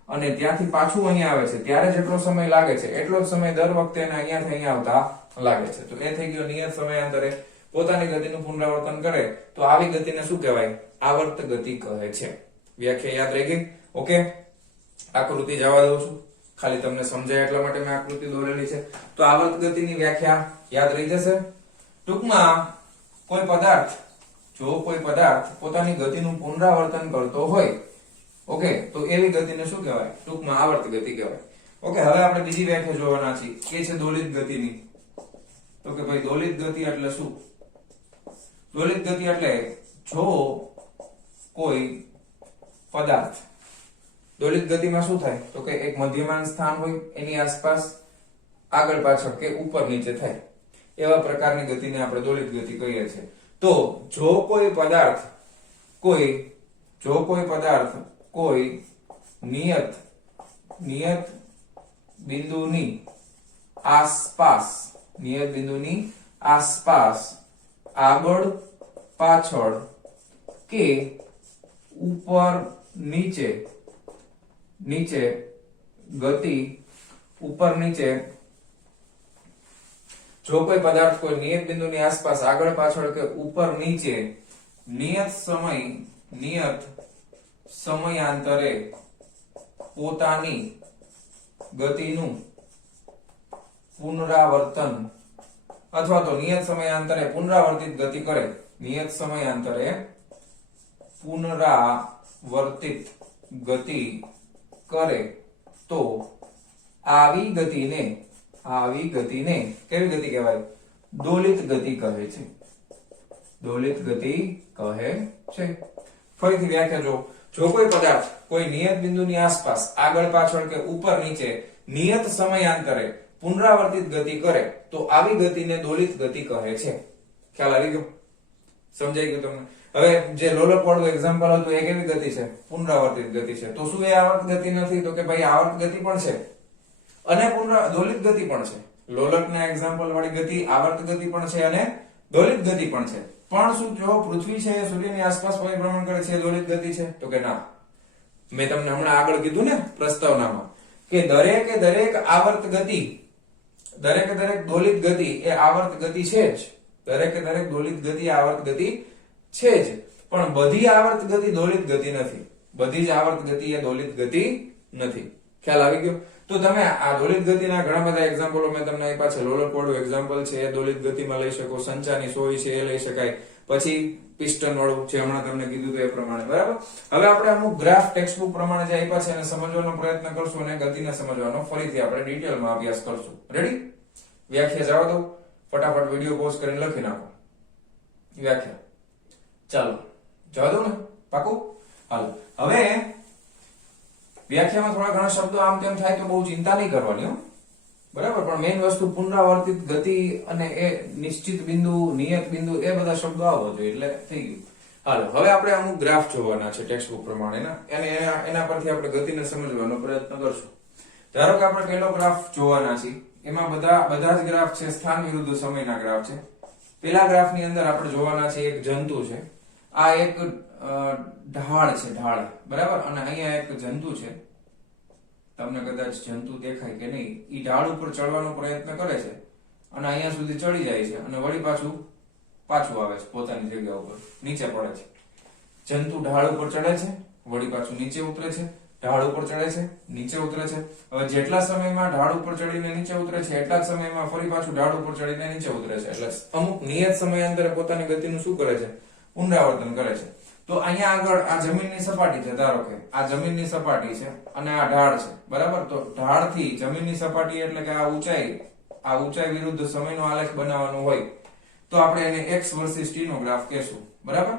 અને ત્યાંથી પાછું અહીંયા આવે છે ત્યારે જેટલો સમય લાગે છે એટલો જ સમય દર વખતે એને અહીંયાથી અહીંયા આવતા લાગે છે. તો એ થઈ ગયો નિયત સમયાંતરે પોતાની ગતિનું પુનરાવર્તન કરે. તો આવી ગતિને શું કહેવાય? આવર્ત ગતિ કહે છે. વ્યાખ્યા યાદ રહી ગઈ? ઓકે, આકૃતિ જવા દઉં છું, ખાલી તમને સમજાય એટલા માટે મેં આકૃતિ દોરેલી છે. તો આવર્ત ગતિની વ્યાખ્યા યાદ રહી જશે. ટૂંકમાં કોઈ પદાર્થ, જો કોઈ પદાર્થ પોતાની ગતિનું પુનરાવર્તન કરતો હોય, ઓકે, તો એવી ગતિને શું કહેવાય? ટૂંકમાં આવર્ત ગતિ કહેવાય. ઓકે, હવે આપણે બીજી વ્યાખ્યા જોવાના છીએ, એ છે દોલિત ગતિની. તો કે ભાઈ દોલિત ગતિ એટલે શું? દોલિત ગતિ એટલે જો કોઈ પદાર્થ, દોલિત ગતિમાં શું થાય? તો કે એક મધ્યમાન સ્થાન હોય, એની આસપાસ આગળ પાછળ કે ઉપર નીચે થાય, એવા પ્રકારની ગતિને આપણે દોલિત ગતિ કહીએ છીએ. તો જો કોઈ પદાર્થ કોઈ નિયત બિંદુની આસપાસ આગળ પાછળ કે ઉપર નીચે ગતિ, ઉપર નીચે, જો કોઈ પદાર્થ કોઈ નિયત બિંદુની આસપાસ આગળ પાછળ કે ઉપર નીચે નિયત સમયાંતરે પોતાની ગતિનું પુનરાવર્તન અથવા તો નિયત સમયાંતરે પુનરાવર્તિત ગતિ કરે, નિયત સમયાંતરે પુનરાવર્તિત ગતિ કરે, તો આવી ગતિને કેવી ગતિ કહેવાય? દોલિત ગતિ કહે છે. દોલિત ગતિ કહે છે. ફરીથી વ્યાખ્યા જો કોઈ પદાર્થ કોઈ નિયત બિંદુની આસપાસ આગળ પાછળ કે ઉપર નીચે નિયત સમયાંતરે પુનરાવર્તિત ગતિ કરે, તો આવી ગતિને દોલિત ગતિ કહે છે. ખ્યાલ આવી ગયો? સમજાઈ ગયું તમને? હવે જે લોલક વાળું એક્ઝામ્પલ હતું એ કેવી ગતિ છે? પુનરાવર્તિત ગતિ છે. તો શું એ આવર્ત ગતિ નથી? તો કે ભાઈ આવર્ત ગતિ પણ છે અને દોલિત ગતિ પણ છે. લોલકના એક્ઝામ્પલ વાળી ગતિ આવર્ત ગતિ પણ છે અને દોલિત ગતિ પણ છે. પણ શું જો પૃથ્વી છે એ સૂર્યની આસપાસ પરિભ્રમણ કરે છે એ દોલિત ગતિ છે? તો કે ના. મેં તમને હમણાં આગળ કીધું ને પ્રસ્તાવનામાં કે દરેક આવર્ત ગતિ, દરેક દોલિત ગતિ એ આવર્ત ગતિ છે જ. દરેક દોલિત ગતિ આવર્ત ગતિ છે જ, પણ બધી આવર્ત ગતિ દોલિત ગતિ નથી. બધી જ આવર્ત ગતિ એ દોલિત ગતિ નથી. ખ્યાલ આવી ગયો? તો તમે આ દોલિત ગતિના ઘણા બધા એક્ઝામ્પલો મેં તમને આપ્યા છે. લોલક વાળું એક્ઝામ્પલ છે એ દોલિત ગતિમાં લઈ શકો, સંચાની સોય છે એ લઈ શકાય, પછી પિસ્ટન વાળું જે હમણાં તમને કીધું એ પ્રમાણે. બરાબર? હવે આપણે અમુક ગ્રાફ ટેક્સ્ટબુક પ્રમાણે જે આપ્યા છે એને સમજવાનો પ્રયત્ન કરશું અને ગતિને સમજવાનો ફરીથી આપણે ડિટેલમાં અભ્યાસ કરશું. રેડી? વ્યાખ્યા જવા દો, ફટાફટ વિડીયો પોઝ કરીને લખી નાખો વ્યાખ્યા. ચાલો જવા દો ને, પાકું? હાલો, હવે વ્યાખ્યામાં થોડા ઘણા શબ્દો આમ તેમ થાય તો બહુ ચિંતા નહીં કરવાની હો, બરાબર? પણ મેઇન વસ્તુ પુનરાવર્તિત ગતિ અને એ નિશ્ચિત બિંદુ, નિયત બિંદુ, એ બધા શબ્દો આવવો જોઈએ એટલે થઈ ગયું. હાલો, હવે આપણે અમુક ગ્રાફ જોવાના છે ટેક્સ્ટબુક પ્રમાણેના, અને એના પરથી આપણે ગતિને સમજવાનો પ્રયત્ન કરશું. ધારો કે આપણે પહેલો ગ્રાફ જોવાના છીએ, એમાં બધા જ ગ્રાફ છે સ્થાન વિરુદ્ધ સમયના ગ્રાફ છે. પેલા ગ્રાફની અંદર આપણે જોવાના છે એક જંતુ છે, આ એક ઢાળ છે, ઢાળ, બરાબર? અને અહીંયા એક જંતુ છે, તમને કદાચ જંતુ દેખાય કે નહીં, ઈ ઢાળ ઉપર ચડવાનો પ્રયત્ન કરે છે અને અહીંયા સુધી ચડી જાય છે અને વળી પાછું આવે છે પોતાની જગ્યા ઉપર, નીચે પડે છે. જંતુ ઢાળ ઉપર ચડે છે, વળી પાછું નીચે ઉતરે છે, ઢાળ ઉપર ચડે છે, નીચે ઉતરે છે. હવે જેટલા સમયમાં ઢાળ ઉપર ચડીને નીચે ઉતરે છે એટલા જ સમયમાં ફરી પાછું ઢાળ ઉપર ચડીને નીચે ઉતરે છે. એટલે અમુક નિયત સમયાંતરે પોતાની ગતિનું શું કરે છે? પુનરાવર્તન કરે છે. તો અહીંયા આગળ આ જમીનની સપાટી છે, ધારો કે આ જમીનની સપાટી છે અને આ ઢાળ છે, બરાબર? તો ઢાળથી જમીનની સપાટી એટલે કે આ ઊંચાઈ વિરુદ્ધ સમયનો આલેખ બનાવવાનો હોય તો આપણે એને x વર્સિસ t નો ગ્રાફ કહેશું, બરાબર?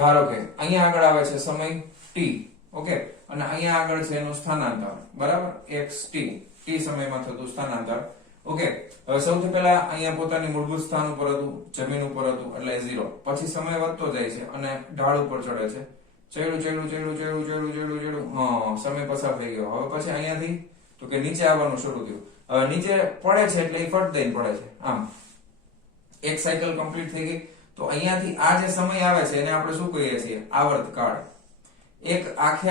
ધારો કે અહીંયા આગળ આવે છે સમય t, ઓકે, અને અહીંયા આગળ છે એનું સ્થાનાંતર, બરાબર, xt, t સમયમાં થતું સ્થાનાંતર, ઓકે. હવે સૌથી પહેલા અહીંયા પોતાની મૂળભૂત સ્થાન ઉપર હતું, જમીન ઉપર હતું, એટલે 0. પછી સમય વધતો જાય છે અને ઢાળ ઉપર ચડે છે, ચડ્યું, હા, સમય પસાર થઈ ગયો. હવે પછી અહીંયાથી તો કે નીચે આવવાનું શરૂ થયું. હવે નીચે પડે છે એટલે એ ફટ દઈને પડે છે, આમ એક સાયકલ કમ્પ્લીટ થઈ ગઈ. તો અહીંયાથી આ જે સમય આવે છે એને આપણે શું કહીએ છીએ? આવર્તકાળ. એક આખે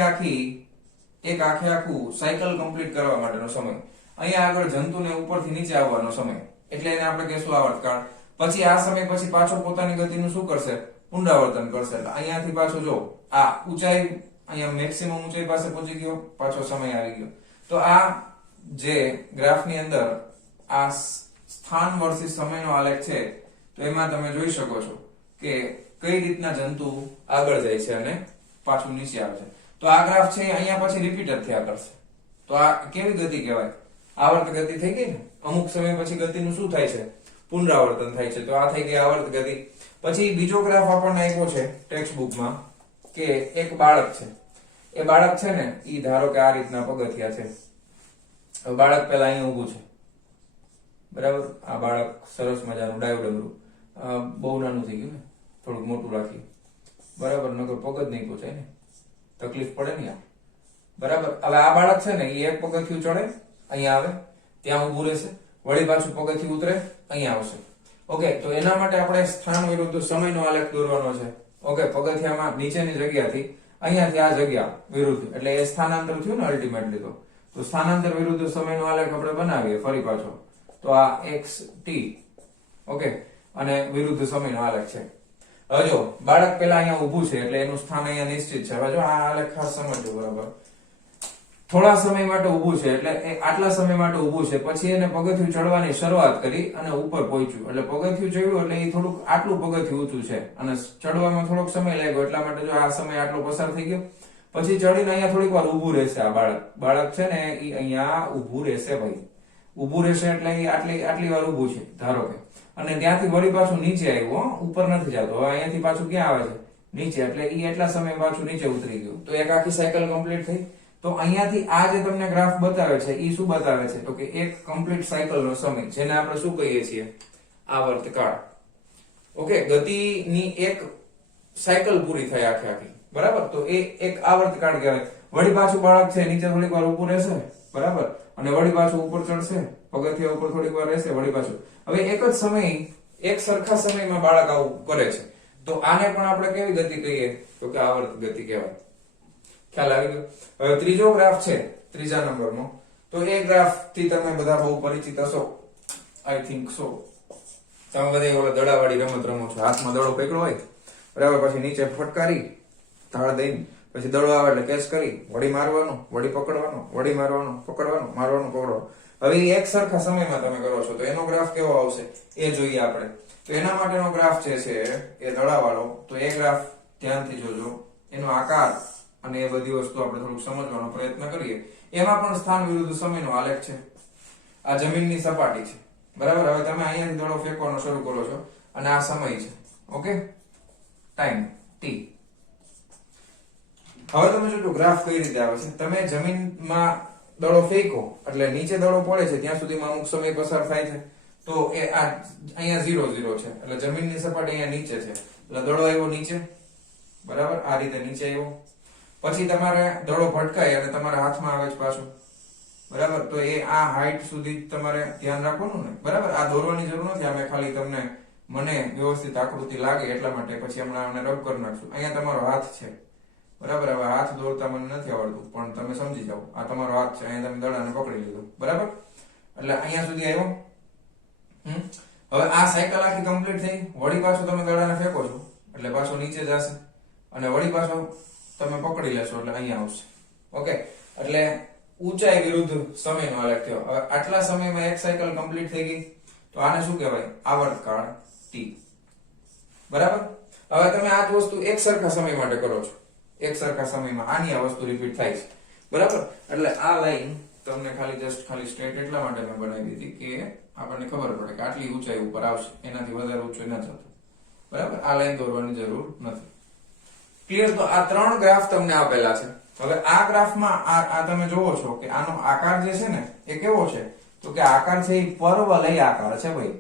આખું સાયકલ કમ્પ્લીટ કરવા માટેનો સમય. અહીંયા આગળ જંતુને ઉપરથી નીચે આવવાનો સમય, એટલે એને આપણે કહીશું આવર્તકાળ. પછી આ સમય પછી પાછો પોતાની ગતિનું શું કરશે? પુનરાવર્તન કરશે. એટલે અહીંયાથી પાછો જો આ ઊંચાઈ, અહીંયા મેક્સિમમ ઊંચાઈ પાસે પહોંચી ગયો, પાછો સમય આવી ગયો. તો આ જે ગ્રાફની અંદર આ સ્થાન વર્સિસ સમયનો આલેખ છે, તો એમાં તમે જોઈ શકો છો કે કઈ રીતના જંતુ આગળ જાય છે અને પાછું નીચે આવે છે. તો આ ગ્રાફ છે અહીંયા પછી રિપીટ જ થયા કરશે. તો આ કેવી ગતિ કહેવાય? આવર્ત ગતિ થઈ ગઈ ને. અમુક સમય પછી ગતિનું શું થાય છે? પુનરાવર્તન થાય છે. તો આ થઈ ગઈ આવર્ત ગતિ. પછી બીજો ગ્રાફ આપણને આપ્યો છે ટેક્સ્ટ બુકમાં કે એક બાળક છે. એ બાળક છે ને, ઈ ધારો કે આ રીતના પગથિયા છે. હવે બાળક પેલા અહીંયા ઊભું છે, બરાબર. આ બાળક સરસ મજાનું ડાયું ડમરું, બહુ નાનું થઈ ગયું ને, થોડુંક મોટું રાખી, બરાબર, નકર પગ જ નહીં પહોંચાય ને, તકલીફ પડે ને યાર, બરાબર. હવે આ બાળક છે ને એ એક પગથિયું ચડે, અહીંયા આવે, ત્યાં ઊભું રહેશે, વળી પાછું પગથિયું ઉતરે, અહીંયા આવશે, ઓકે. તો એના માટે આપણે સ્થાન વિરુદ્ધ સમયનો આલેખ દોરવાનો છે, ઓકે. પગથિયામાં નીચેની જગ્યાથી અહીંયાથી આ જગ્યા વિરુદ્ધ, એટલે એ સ્થાનાંતર થયું ને અલ્ટિમેટલી. તો સ્થાનાંતર વિરુદ્ધ સમયનો આલેખ આપણે બનાવીએ ફરી પાછો. તો આ xt, ઓકે, અને વિરુદ્ધ સમયનો આલેખ છે. હવે જો બાળક પેલા અહીંયા ઊભું છે એટલે એનું સ્થાન અહીંયા નિશ્ચિત છે. હવે જો આ આલેખ ખાસ સમજજો, બરાબર. થોડા સમય માટે ઊભું છે એટલે એ આટલા સમય માટે ઊભું છે, પછી એને પગથિયું ચડવાની શરૂઆત કરી અને ઉપર પહોંચ્યું, એટલે પગથિયું ચડ્યું એટલે એ થોડુંક આટલું પગથિયું ઊંચું છે અને ચડવામાં થોડોક સમય લાગ્યો, એટલા માટે જો આ સમય આટલો પસાર થઈ ગયો. પછી ચડીને અહીંયા થોડીક વાર ઊભું રહેશે. આ બાળક છે ને એ અહીંયા ઊભું રહેશે, ભાઈ, ઊભું રહેશે એટલે એ આટલી વાર ઊભું છે ધારો કે, અને ત્યાંથી વળી પાછું નીચે આવ્યું, ઉપર નથી જતો. હવે અહીંયાથી પાછું ક્યાં આવે છે? નીચે, એટલે એ એટલા સમય પાછું નીચે ઉતરી ગયું. તો એક આખી સાયકલ કમ્પ્લીટ થઈ. તો અહીંયાથી આ જે તમને ગ્રાફ બતાવે છે એ શું બતાવે છે? તો કે એક કમ્પ્લીટ સાયકલનો સમય, જેને આપણે શું કહીએ છીએ? આવર્તકાળ, ઓકે. ગતિની એક સાયકલ પૂરી થઈ આખી, બરાબર. તો એ એક આવર્તકાળ કહેવાય. વળી પાછું બાળક છે નીચે થોડીક વાર ઉપર રહેશે, બરાબર, અને વળી પાછું ઉપર ચડશે, પગથિયા ઉપર થોડીક વાર રહેશે, વળી પાછું. હવે એક જ સમય, એક સરખા સમયમાં બાળક આવું કરે છે. તો આને પણ આપણે કેવી ગતિ કહીએ? તો કે આવર્ત ગતિ કહેવાય. ખ્યાલ આવી ગયો? હવે ત્રીજો ગ્રાફ છે, ત્રીજા નંબરનો. તો એ ગ્રાફ થી તમે બધા બહુ પરિચિત હશો, આઈ થિંક સો. તમે બધા ઓલા દડાવાળી રમત રમો છો, હાથમાં દડો પકડ્યો હોય, બરાબર, પછી નીચે ફટકારી ધાળ દઈને, પછી દડો આવે એટલે કેચ કરી, વળી મારવાનું, વળી પકડવાનું, વળી મારવાનું, પકડવાનું, મારવાનું, પકડવાનું. હવે એક સરખા સમયમાં તમે કરો છો, તો એનો ગ્રાફ કેવો આવશે એ જોઈએ આપણે. તો એના માટેનો ગ્રાફ જે છે એ દડાવાળો. તો એ ગ્રાફ ધ્યાનથી જોજો, એનો આકાર અને એ બધી વસ્તુ આપણે થોડુંક સમજવાનો પ્રયત્ન કરીએ. એમાં પણ સ્થાન વિરુદ્ધ સમયનો આલેખ છે. આ જમીનની સપાટી છે, બરાબર. હવે તમે અહીંયાથી દડો ફેંકવાનો શરૂ કરો છો અને આ સમય છે, ઓકે, ટાઈમ t. હવે તમે જોજો ગ્રાફ કઈ રીતે આવે છે. તમે જમીનમાં દડો ફેંકો એટલે નીચે દડો પડે છે ત્યાં સુધીમાં અમુક સમય પસાર થાય છે. તો એ આ અહીંયા 0 0 છે, એટલે જમીનની સપાટી અહીંયા નીચે છે, એટલે દડો આવ્યો નીચે, બરાબર, આ રીતે નીચે આવ્યો. પછી તમારે દડો ભટકાય અને તમારા હાથમાં આવે છે પાછું, બરાબર. તો એ આ હાઈટ સુધી તમારે ધ્યાન રાખવાનું ને, બરાબર. આ દોરવાની જરૂર નથી, અમે ખાલી તમને મને વ્યવસ્થિત આકૃતિ લાગે એટલા માટે પછી હમણાં અમને રબ કરી નાખશું. અહીંયા તમારો હાથ છે, બરાબર. હવે હાથ દોરતા મને નથી આવડતું, પણ તમે સમજી જાઓ, આ તમારો હાથ છે, અહીંયા તમે દડાને પકડી લીધો, બરાબર. એટલે અહીંયા સુધી આવ્યો. હવે આ સાયકલ આખી કમ્પ્લીટ થઈ. વળી પાછું તમે દડાને ફેંકો છો એટલે પાછો નીચે જશે, અને વળી પાછો તમે પકડી લેશો એટલે અહીંયા આવશે, ઓકે. એટલે ઊંચાઈ વિરુદ્ધ સમયનો આલેખ થયો. હવે આટલા સમયમાં એક સાયકલ કમ્પ્લીટ થઈ ગઈ, તો આને શું કહેવાય? આવર્તકાળ t, બરાબર. હવે તમે આ જ વસ્તુ એક સરખા સમય માટે કરો છો, એક સરખા સમયમાં આની આ વસ્તુ રિપીટ થાય છે, બરાબર. એટલે આ લાઈન તમને ખાલી સ્ટ્રેટ એટલા માટે મેં બનાવી દીધી કે આપણને ખબર પડે કે આટલી ઊંચાઈ ઉપર આવશે, એનાથી વધારે ઊંચું ન થતું, બરાબર. આ લાઈન દોરવાની જરૂર નથી. ક્લિયર? તો આ 3 ગ્રાફ તમને આપેલા છે. હવે આ ગ્રાફમાં આ તમે જોવો છો કે આનો આકાર જે છે ને એ કેવો છે? તો કે આકાર છે એ પરવલય આકાર છે ભાઈ.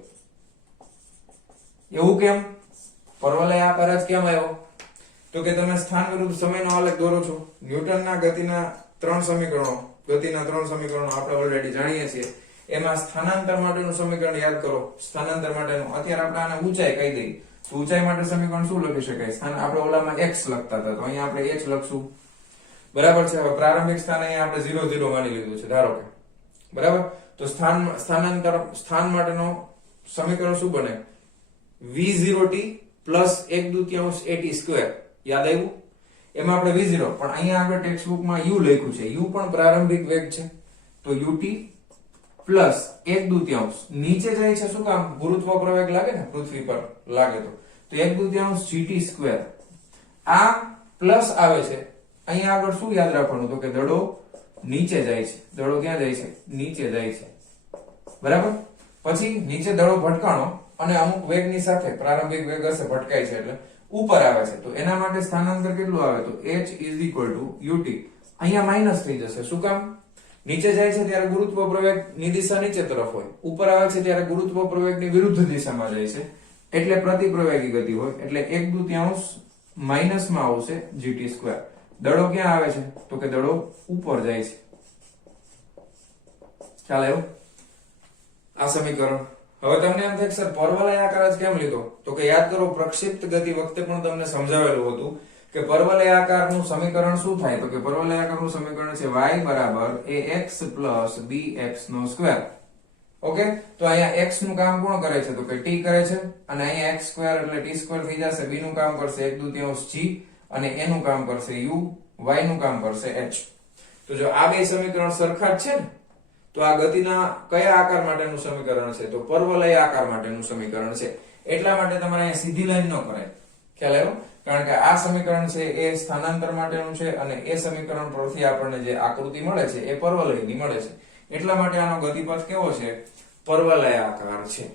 એવું કેમ? પરવલય આકાર જ કેમ આવ્યો? તો કે તમે સ્થાન વિરુદ્ધ સમયનો આલેખ દોરો છો. ન્યૂટનના ગતિના 3 સમીકરણો, ગતિના 3 સમીકરણો આપણે ઓલરેડી જાણીએ છીએ. એમાં સ્થાનાંતર માટેનું સમીકરણ યાદ કરો. સ્થાનાંતર માટેનું અત્યારે આપણે આને ઊંચાઈ કહી દઈએ. તો ઊંચાઈ માટે સમીકરણ શું લખી શકાય? સ્થાન આપણે ઓલામાં x લખતા હતા, તો અહીંયા આપણે h લખશું. બરાબર છે? હવે પ્રારંભિક સ્થાન અહીંયા આપણે 0 0 માની લીધું છે ધારો કે. બરાબર? તો સ્થાન માટેનો સમીકરણ શું બને? v0t plus 1/2 at square. યાદ આવ્યું? એમાં આપણે v0, પણ અહીંયા આપણે ટેક્સ્ટ બુકમાં u લખ્યું છે. u પણ પ્રારંભિક વેગ છે, તો ut પ્લસ 1/2 નીચે જાય છે. શું કામ? ગુરુત્વ પ્રવેગ લાગે ને પૃથ્વી પર લાગે તો 1/2 gt સ્ક્વેર. આ પ્લસ આવે છે. અહીંયા આગળ શું યાદ રાખવાનું? તો કે દડો નીચે જાય છે. દડો ક્યાં જાય છે? નીચે જાય છે. બરાબર? પછી નીચે દડો ભટકાણો અને અમુક વેગની સાથે પ્રારંભિક વેગ હશે, ભટકાય છે એટલે ઉપર આવે છે. તો એના માટે સ્થાનાંતર કેટલું આવે? તો h = ut. અહીંયા માઈનસ થઈ જશે. શું કામ? નીચે જાય છે ત્યારે ગુરુત્વ પ્રવેગની દિશા નીચે તરફ હોય, ઉપર આવે છે ત્યારે ગુરુત્વ પ્રવેગની વિરુદ્ધ દિશામાં જાય છે, એટલે પ્રતિપ્રવેગી ગતિ હોય. એટલે 1/2 માઈનસમાં આવશે gt સ્ક્વેર. દડો ક્યાં આવે છે? તો કે દડો ઉપર જાય છે. ખ્યાલ આવ્યો? આ સમીકરણ. હવે તમને એમ થાય સર પરવલય આકાર જ કેમ લીધો? તો કે યાદ કરો, પ્રક્ષિપ્ત ગતિ વખતે પણ તમને સમજાવેલું હતું કે પરવલય આકારનું સમીકરણ શું થાય? તો કે પરવલય આકારનું સમીકરણ છે y = ax + bx². ઓકે? તો અહીંયા x નું કામ કોણ કરે છે? તો કે t કરે છે, અને અહીંયા x² એટલે t² થઈ જશે. b નું કામ કરશે 1/2 g, અને a નું કામ કરશે u, y નું કામ કરશે h. તો જો આ બે સમીકરણ સરખા જ છે ને, તો આ ગતિના કયા આકાર માટેનું સમીકરણ છે? તો પરવલય આકાર માટેનું સમીકરણ છે. એટલા માટે તમારે અહીંયા સીધી લાઈન ન કરાય. ખ્યાલ આવ્યો? કારણ કે આ સમીકરણ છે એ સ્થાનાંતર માટેનું છે, અને એ સમીકરણ પરથી આપણને જે આકૃતિ મળે છે એ પરવલયની મળે છે. એટલા માટે આનો ગતિપથ કેવો છે? પરવલય આકાર છે.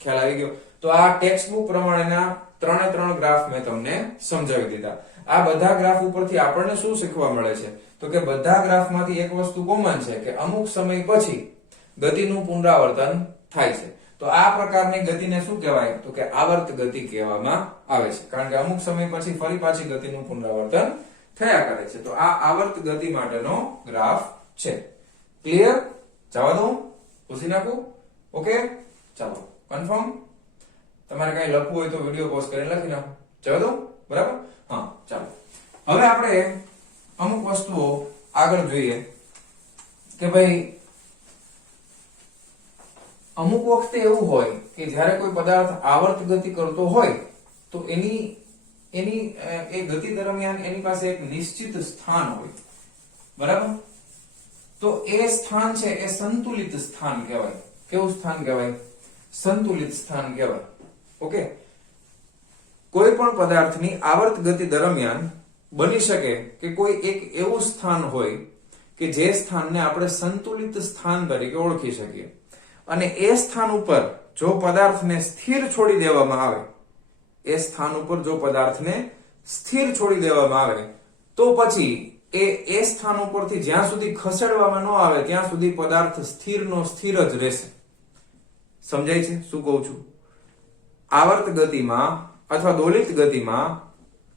ખ્યાલ આવી ગયો? તો આ ટેક્સ્ટ બુક પ્રમાણેના 3 ગ્રાફ મેં તમને સમજાવી દીધા. આ બધા ગ્રાફ ઉપરથી આપણને શું શીખવા મળે છે? તો કે બધા ગ્રાફમાંથી એક વસ્તુ કોમન છે કે અમુક સમય પછી ગતિનું પુનરાવર્તન થાય છે. તો આ પ્રકારની ગતિને શું કહેવાય? તો કે આવર્ત ગતિ કહેવામાં આવે છે, કારણ કે અમુક સમય પછી ફરી પાછી ગતિનું પુનરાવર્તન થયા કરે છે. તો આ આવર્ત ગતિ માટેનો ગ્રાફ છે. ક્લિયર? જવા દઉં? પૂછી નાખું? ઓકે, ચાલો. કન્ફર્મ? તમારે કઈ લખવું હોય તો વિડિયો પોઝ કરીને લખી નાખો. જવા દઉં? બરાબર? હા, ચાલો. હવે આપણે અમુક વસ્તુઓ આગળ જોઈએ કે ભાઈ અમુક વખતે એવું હોય કે જ્યારે કોઈ પદાર્થ આવર્ત ગતિ કરતો હોય તો એની એ ગતિ દરમિયાન એની પાસે એક નિશ્ચિત સ્થાન હોય. બરાબર? તો એ સ્થાન છે એ સંતુલિત સ્થાન કહેવાય. કેવું સ્થાન કહેવાય? સંતુલિત સ્થાન કહેવાય. ઓકે? કોઈ પણ પદાર્થની આવર્ત ગતિ દરમિયાન બની શકે કે કોઈ એક એવું સ્થાન હોય કે જે સ્થાનને આપણે સંતુલિત સ્થાન તરીકે ઓળખી શકીએ, અને એ સ્થાન ઉપર જો પદાર્થને સ્થિર છોડી દેવામાં આવે, એ સ્થાન ઉપર જો પદાર્થને સ્થિર છોડી દેવામાં આવે તો પછી એ સ્થાન ઉપરથી જ્યાં સુધી ખસેડવામાં ન આવે ત્યાં સુધી પદાર્થ સ્થિરનો સ્થિર જ રહેશે. સમજાય છે શું કહું છું? આવર્ત ગતિમાં અથવા દોલિત ગતિમાં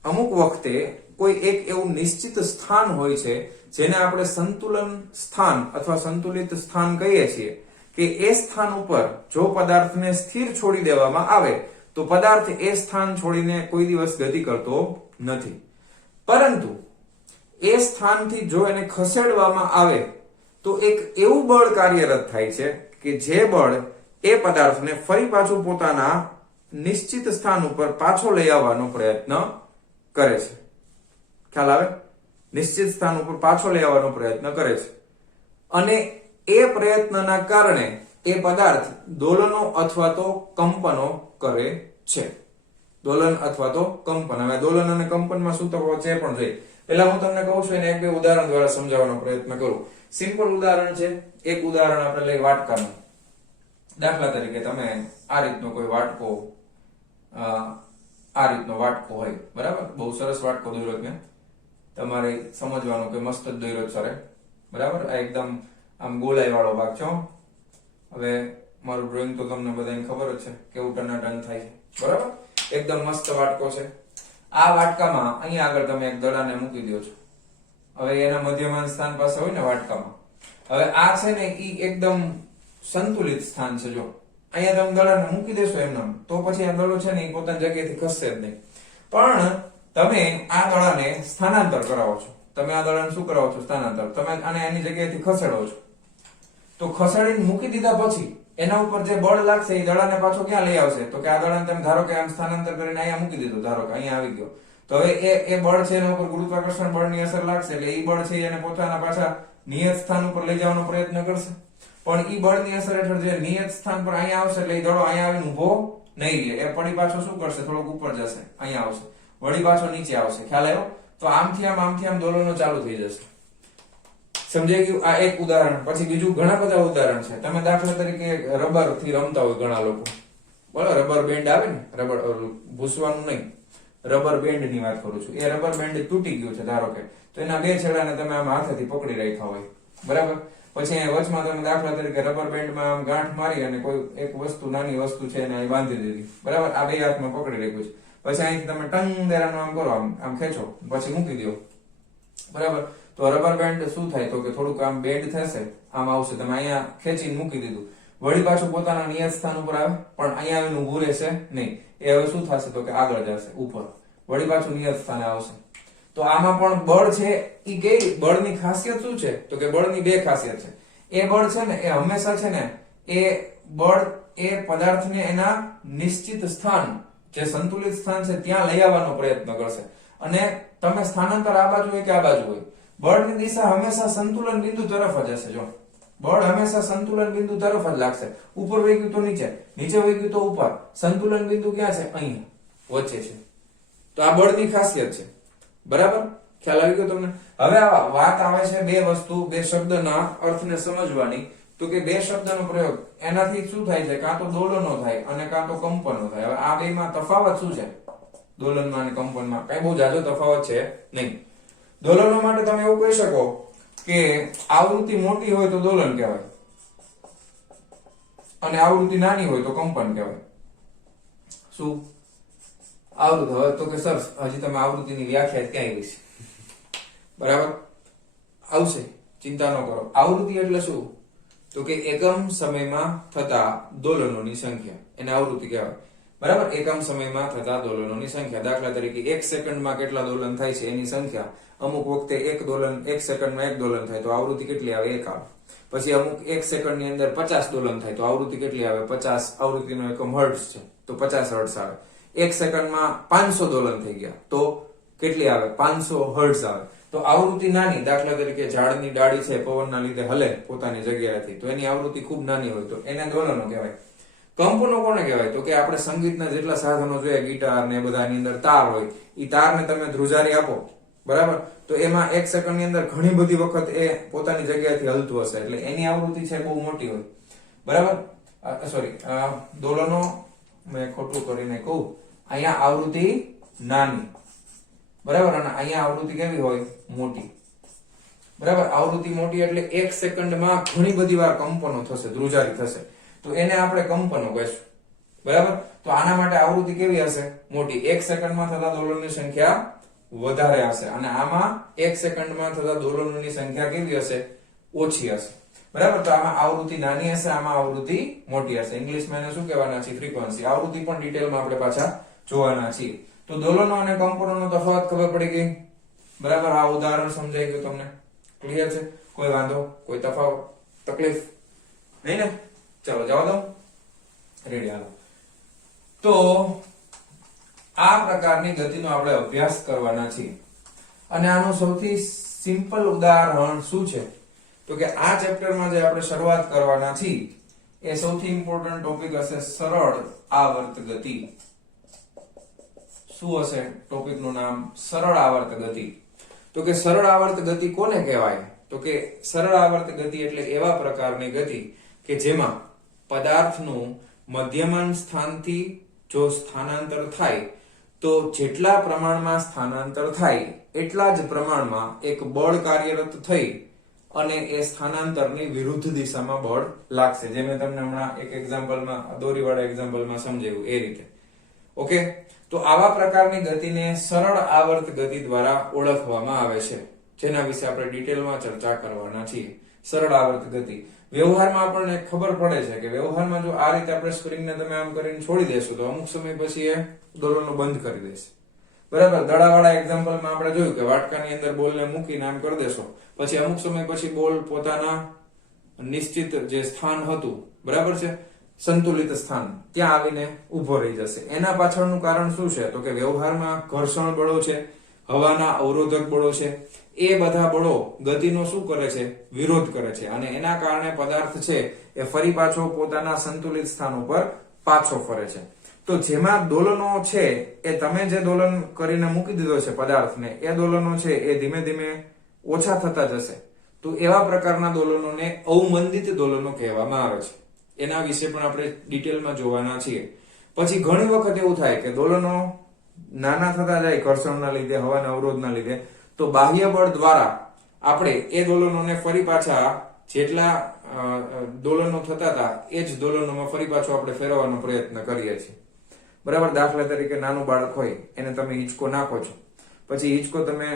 અમુક વખતે કોઈ એક એવું નિશ્ચિત સ્થાન હોય છે જેને આપણે સંતુલન સ્થાન અથવા સંતુલિત સ્થાન કહીએ છીએ, કે એ સ્થાન ઉપર જો પદાર્થને સ્થિર છોડી દેવામાં આવે તો પદાર્થ એ સ્થાન છોડીને કોઈ દિવસ ગતિ કરતો નથી. પરંતુ એ સ્થાનથી જો એને ખસેડવામાં આવે તો એક એવું બળ કાર્યરત થાય છે કે જે બળ એ પદાર્થને ફરી પાછું પોતાના નિશ્ચિત સ્થાન ઉપર પાછો લઈ આવવાનો પ્રયત્ન કરે છે. ખ્યાલ આવે? નિશ્ચિત સ્થાન ઉપર પાછો લઈ આવવાનો પ્રયત્ન કરે છે, અને એ પ્રયત્નના કારણે એ પદાર્થ દોલનો અથવા તો કંપનો કરે છે. દોલન અથવા તો કંપન. હવે દોલન અને કંપનમાં શું તફાવત છે પણ જોઈએ. પહેલા હું તમને કહું છું એને એક બે ઉદાહરણ દ્વારા સમજાવવાનો પ્રયત્ન કરું. સિમ્પલ ઉદાહરણ છે. એક ઉદાહરણ આપણે લઈ વાટકાનું. દાખલા તરીકે તમે આ રીતનો કોઈ વાટકો આ રીતનો વાટકો હોય, બરાબર. બહુ સરસ વાટકો દોર્યો મેં, તમારે સમજવાનું કે મસ્ત જ દોર્યો સરે, બરાબર. આ એકદમ આમ ગોલાઈ વાળો ભાગ છે. હવે મારું ડ્રોઈંગ તો તમને બધાને ખબર જ છે કેવું ટનાટન થાય છે, બરાબર. એકદમ મસ્ત વાટકો છે. આ વાટકામાં અહીંયા આગળ તમે એક દડાને મૂકી દો છો. હવે એના મધ્યમાન સ્થાન પાસે હોય ને વાટકામાં, હવે આ છે ને ઈ એકદમ સંતુલિત સ્થાન છે. જો અહીંયા તમે દડાને મૂકી દેશો એમને તો પછી આ દડો છે ને એ પોતાની જગ્યાએથી ખસશે જ નહીં. પણ તમે આ દડાને સ્થાનાંતર કરાવો છો. તમે આ દડાને શું કરાવો છો? સ્થાનાંતર. તમે આને એની જગ્યાએથી ખસેડો છો. તો ખસેડીને મૂકી દીધા પછી એના ઉપર જે બળ લાગશે એ દડાને પાછો ક્યાં લઈ આવશે? તો કે આ દડાને તમે ધારો કે આમ સ્થાનાંતર કરીને અહીંયા મૂકી દીધું, ધારો કે અહીંયા આવી ગયો, તો હવે એ બળ છે એના ઉપર ગુરુત્વાકર્ષણ બળની અસર લાગશે એટલે એ બળ છે એને પોતાના પાછા નિયત સ્થાન ઉપર લઈ જવાનો પ્રયત્ન કરશે. પણ એ બળની અસર હેઠળ જે નિયત સ્થાન પર અહીંયા આવશે એટલે એ દડો અહીંયા આવીને ઉભો નહીં રહે. એ પડી પાછો શું કરશે? થોડોક ઉપર જશે, અહીંયા આવશે, વળી પાછો નીચે આવશે. ખ્યાલ આવ્યો? તો આમથી આમ દોલનો ચાલુ થઈ જશે. સમજાઈ ગયું? આ એક ઉદાહરણ. પછી બીજું ઘણા બધા ઉદાહરણ છે. તમે દાખલા તરીકે રબર થી રમતા હોય ઘણા લોકો, બરાબર. રબર બેન્ડ આવે ને, રબર ભૂસવાનું નહીં, રબર બેન્ડ ની વાત કરું છું. એ રબર બેન્ડ તૂટી ગયું છે ધારો કે, તો એના બે છેડાને તમે આમ હાથેથી પકડી રાખ્યા હોય, બરાબર. પછી અહીંયા વચમાં તમે દાખલા તરીકે રબર બેન્ડમાં આમ ગાંઠ મારી અને કોઈ એક વસ્તુ, નાની વસ્તુ છે એને અહીં બાંધી દીધી, બરાબર. આ બે હાથમાં પકડી રાખ્યું છે. પછી અહીંથી તમે ટંગ દેરાનું આમ કરો, આમ ખેંચો, પછી મૂકી દો, બરાબર. તો રબર બેન્ડ શું થાય? તો કે થોડુંક આમ બેન્ડ થશે, આમ આવશે. તમે અહીંયા ખેંચીને મૂકી દીધું, વળી પાછું પોતાના નિયત સ્થાન ઉપર આવે, પણ અહીંયા આવીને ઊભું રહેશે નહીં. એ હવે શું થશે? તો કે આગળ જશે ઉપર, વળી પાછું નિયત સ્થાને આવશે. તો આમાં પણ બળ છે એ કઈ બળની ખાસિયત શું છે? તો કે બળની બે ખાસિયત છે. એ બળ છે ને એ હંમેશા છે ને એ બળ એ પદાર્થને એના નિશ્ચિત સ્થાન, જે સંતુલિત સ્થાન છે ત્યાં લઈ આવવાનો પ્રયત્ન કરશે. અને તમે સ્થાનાંતર આ બાજુ હોય કે આ બાજુ હોય, બળની દિશા હંમેશા સંતુલન બિંદુ તરફ જ હશે. જો બળ હંમેશા સંતુલન બિંદુ તરફ જ લાગશે. ઉપર વહી ગયું તો નીચે, નીચે વહી ગયું તો ઉપર. સંતુલન બિંદુ ક્યાં છે? અહીંયા વચ્ચે છે. તો આ બળની ખાસિયત છે, બરાબર. ખ્યાલ આવી ગયો તમને? હવે આ વાત આવે છે બે વસ્તુ, બે શબ્દના અર્થને સમજવાની. તો કે બે શબ્દનો પ્રયોગ એનાથી શું થાય છે? કાં તો દોલનો થાય અને કાં તો કંપનો થાય. હવે આ બેમાં તફાવત શું છે? દોલનમાં અને કંપનમાં કઈ બહુ જાજો તફાવત છે નહીં. દોલનો માટે તમે એવું કહી શકો કે આવૃત્તિ મોટી હોય તો દોલન કહેવાય અને આવૃત્તિ નાની હોય તો કંપન કહેવાય. શું આવૃત્તિ? હવે તો કે સર હજી તમે આવૃત્તિની વ્યાખ્યા ક્યાં આવી છે? બરાબર આવશે, ચિંતા ન કરો. આવૃત્તિ એટલે શું? તો કે એકમ સમયમાં થતા દોલનોની સંખ્યા, એને આવૃત્તિ કહેવાય, બરાબર. એકમ સમયમાં થતા દોલનોની સંખ્યા. દાખલા તરીકે 1 સેકન્ડમાં કેટલા દોલન થાય છે એની સંખ્યા. અમુક વખતે એક સેકન્ડમાં એક દોલન થાય તો આવૃત્તિ કેટલી આવે? 1 આવે. પછી અમુક 1 સેકન્ડની અંદર 50 દોલન થાય તો આવૃત્તિ કેટલી આવે? 50. આવૃત્તિનો એકમ હર્ટ્ઝ છે તો 50 હર્ટ્ઝ આવે. 1 સેકન્ડમાં 500 દોલન થઈ ગયા તો કેટલી આવે? 500 હર્ટ્ઝ આવે. તો આવૃત્તિ નાની, દાખલા તરીકે ઝાડની ડાળી છે પવનના લીધે હલે પોતાની જગ્યાએથી, તો એની આવૃત્તિ ખૂબ નાની હોય તો એને દોલનો કહેવાય. કંપનો કોને કહેવાય? તો કે આપણે સંગીતના જેટલા સાધનો જોઈએ, ગિટાર ને બધાની અંદર તાર હોય, એ તારને તમે ધ્રુજારી આપો, બરાબર, તો એમાં 1 સેકન્ડની અંદર ઘણી બધી વખત એ પોતાની જગ્યાએથી હલતું હશે, એટલે એની આવૃત્તિ છે બહુ મોટી હોય, બરાબર. સોરી, દોલનો મેં ખોટું કરીને કહું, અહીંયા આવૃત્તિ નાની, બરાબર, અને અહીંયા આવૃત્તિ કેવી હોય? મોટી, બરાબર. આવૃત્તિ મોટી એટલે 1 સેકન્ડમાં ઘણી બધી વાર કંપનો થશે, ધ્રુજારી થશે, તો એને આપણે કંપનો કહીશું, બરાબર. તો આના માટે આવૃત્તિ કેવી હશે? મોટી. 1 સેકન્ડમાં થતા દોલનની સંખ્યા વધારે હશે અને આમાં 1 સેકન્ડમાં થતા દોલનોની સંખ્યા કેવી હશે? ઓછી હશે, બરાબર. તો આમાં આવૃત્તિ નાની હશે, આમાં આવૃત્તિ મોટી હશે. ઇંગ્લિશમાં એને શું કહેવાના છે? ફ્રીક્વન્સી. આવૃત્તિ પણ ડિટેલમાં આપણે પાછા જોવાના છીએ. તો દોલનો અને કંપનોનો તફાવત ખબર પડી ગઈ, બરાબર. આ ઉદાહરણ સમજાઈ ગયું તમને? ક્લિયર છે? કોઈ વાંધો, કોઈ તફાવત, તકલીફ નહીં ને? ચલો જવા દો, રેડી. હાલો, તો આ પ્રકારની ગતિનો આપણે અભ્યાસ કરવાના છીએ અને આનું સૌથી સિમ્પલ ઉદાહરણ શું છે? તો કે આ ચેપ્ટરમાં જે આપણે શરૂઆત કરવાના છીએ એ સૌથી ઇમ્પોર્ટન્ટ ટોપિક હશે સરળ આવર્ત ગતિ. શું હશે ટોપિકનું નામ? સરળ આવર્ત ગતિ. તો કે સરળ આવર્ત ગતિ કોને કહેવાય? તો કે સરળ આવર્ત ગતિ એટલે એવા પ્રકારની ગતિ કે જેમાં પદાર્થનું મધ્યમાન સ્થાનથી જો સ્થાનાંતર થાય તો જેટલા પ્રમાણમાં સ્થાનાંતર થાય એટલા જ પ્રમાણમાં એક બળ કાર્યરત થઈ અને એ સ્થાનાંતરની વિરુદ્ધ દિશામાં બળ લાગશે, જે મેં તમને હમણાં એક એક્ઝામ્પલમાં, દોરીવાળા એક્ઝામ્પલમાં સમજાવ્યું એ રીતે. ઓકે, તો આવા પ્રકારની ગતિને સરળ આવર્ત ગતિ દ્વારા ઓળખવામાં આવે છે, જેના વિશે આપણે ડિટેલમાં ચર્ચા કરવાના છીએ. સરળ આવર્ત ગતિ વ્યવહારમાં આપણને ખબર પડે છે કે વ્યવહારમાં જો આ રીતે આપણે સ્પ્રિંગને તમે આમ કરીને છોડી દેશો તો અમુક સમય પછી એ દોલનો બંધ કરી દેશે. બરાબર, દડાવાળા એક્ઝામ્પલમાં આપણે જોયું કે વાટકાની અંદર બોલને મૂકીને આમ કરી દેશો, પછી અમુક સમય પછી બોલ પોતાના નિશ્ચિત જે સ્થાન હતું, બરાબર છે, સંતુલિત સ્થાન, ત્યાં આવીને ઉભો રહી જશે. એના પાછળનું કારણ શું છે? તો કે વ્યવહારમાં ઘર્ષણ બળો છે, હવાના અવરોધક બળો છે, એ બધા બળો ગતિનો શું કરે છે? વિરોધ કરે છે, અને એના કારણે પદાર્થ છે એ ફરી પાછો પોતાના સંતુલિત સ્થાન ઉપર પાછો ફરે છે. તો જેમાં દોલનો છે એ તમે જે દોલન કરીને મૂકી દીધો છે પદાર્થને, એ દોલનો છે એ ધીમે ધીમે ઓછા થતા જશે. તો એવા પ્રકારના દોલનોને અવમંદિત દોલનો કહેવામાં આવે છે. એના વિશે પણ આપણે ડિટેલમાં જોવાના છીએ. પછી ઘણી વખત એવું થાય કે દોલનો નાના થતા જાય ઘર્ષણના લીધે, હવાના અવરોધના લીધે, તો બાહ્ય બળ દ્વારા આપણે એ દોલનોને ફરી પાછા જેટલા દોલનો થતા હતા એ જ દોલનોમાં ફરી પાછો આપણે ફેરવવાનો પ્રયત્ન કરીએ છીએ. બરાબર, દાખલા તરીકે નાનું બાળક હોય, એને તમે હિંચકો નાખો છો, પછી હિંચકો તમે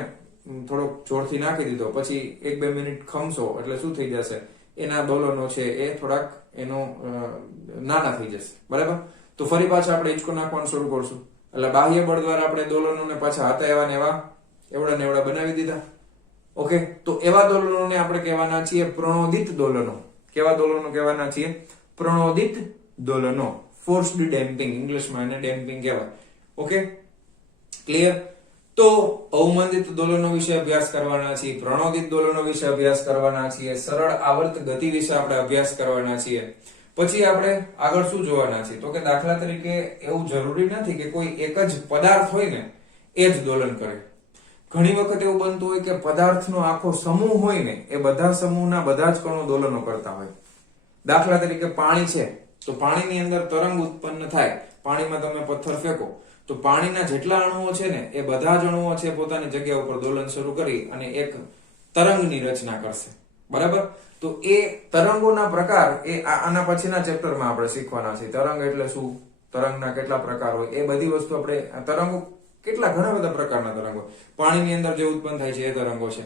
થોડોક જોરથી નાખી દીધો, પછી 1-2 મિનિટ ખમશો એટલે શું થઈ જશે? એના દોલનો છે એ થોડાક નાના થઈ જશે. બરાબર, તો ફરી પાછા આપણે હિંચકો નાખવાનું શરૂ કરશું, એટલે બાહ્ય બળ દ્વારા આપણે દોલનોને પાછા હતા એવા ને એવા એવડા ને એવડા બનાવી દીધા. ઓકે, તો એવા દોલનોને આપણે કહેવાના છીએ પ્રણોદિત દોલનો. કેવા દોલનો કહેવાના છીએ? પ્રણોદિત દોલનો. ફોર્સ્ડ ડેમ્પિંગ, ઇંગ્લિશમાં એને ડેમ્પિંગ કહેવાય. Okay, clear? તો અવમંદિત દોલનો વિશે અભ્યાસ કરવાના છીએ, પ્રણોદિત દોલનો વિશે અભ્યાસ કરવાના છીએ, સરળ આવર્ત ગતિ વિશે આપણે અભ્યાસ કરવાના છીએ. પછી આપણે આગળ શું જોવાના છીએ? તો કે દાખલા તરીકે એવું જરૂરી નથી કે કોઈ એક જ પદાર્થ હોય ને એ જ દોલન કરે. ઘણી વખત એવું બનતું હોય કે પદાર્થનો આખો સમૂહ હોય ને એ બધા સમૂહના બધા જ કણો દોલનો કરતા હોય. દાખલા તરીકે પાણી છે, તો પાણીની અંદર તરંગ ઉત્પન્ન થાય. પાણીમાં તમે પથ્થર ફેંકો તો પાણીના જેટલા અણુઓ છે ને એ બધા જ અણુઓ છે પોતાની જગ્યા ઉપર દોલન શરૂ કરી અને એક તરંગની રચના કરશે. બરાબર, તો એ તરંગોના પ્રકાર એ આના પછીના ચેપ્ટરમાં આપણે શીખવાના છે. તરંગ એટલે શું, તરંગના કેટલા પ્રકાર હોય, એ બધી વસ્તુ આપણે, તરંગો કેટલા, ઘણા બધા પ્રકારના તરંગો પાણીની અંદર જે ઉત્પન્ન થાય છે એ તરંગો છે.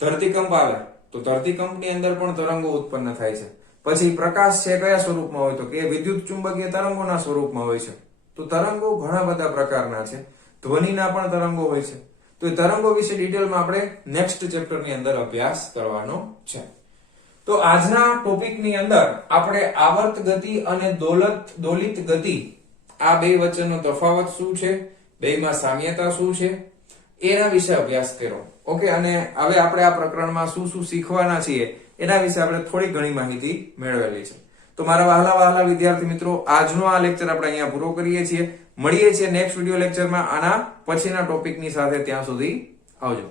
ધરતીકંપ આવે તો ધરતીકંપની અંદર પણ તરંગો ઉત્પન્ન થાય છે. પછી પ્રકાશ છે કયા સ્વરૂપમાં હોય? તો કે વિદ્યુત ચુંબકીય તરંગોના સ્વરૂપમાં હોય છે. તો તરંગો ઘણા બધા પ્રકારના છે. ધ્વનિના પણ તરંગો હોય છે. તો એ તરંગો વિશે ડિટેલમાં આપણે નેક્સ્ટ ચેપ્ટરની અંદર અભ્યાસ કરવાનો છે. તો આજના ટોપિકની અંદર આપણે આવર્ત ગતિ અને દોલિત ગતિ, આ બે વચ્ચેનો તફાવત શું છે, બેમાં સામ્યતા શું છે, એના વિશે અભ્યાસ કર્યો. ઓકે, અને હવે આપણે આ પ્રકરણમાં શું શું શીખવાના છીએ એના વિશે આપણે થોડી ઘણી માહિતી મેળવેલી છે. તો મારા વહાલા વિદ્યાર્થી મિત્રો, આજનો આ લેક્ચર આપણે અહીંયા પૂરો કરીએ છીએ. મળીએ છીએ નેક્સ્ટ વિડિયો લેક્ચરમાં આના પછીના ટોપિકની સાથે. ત્યાં સુધી આવજો.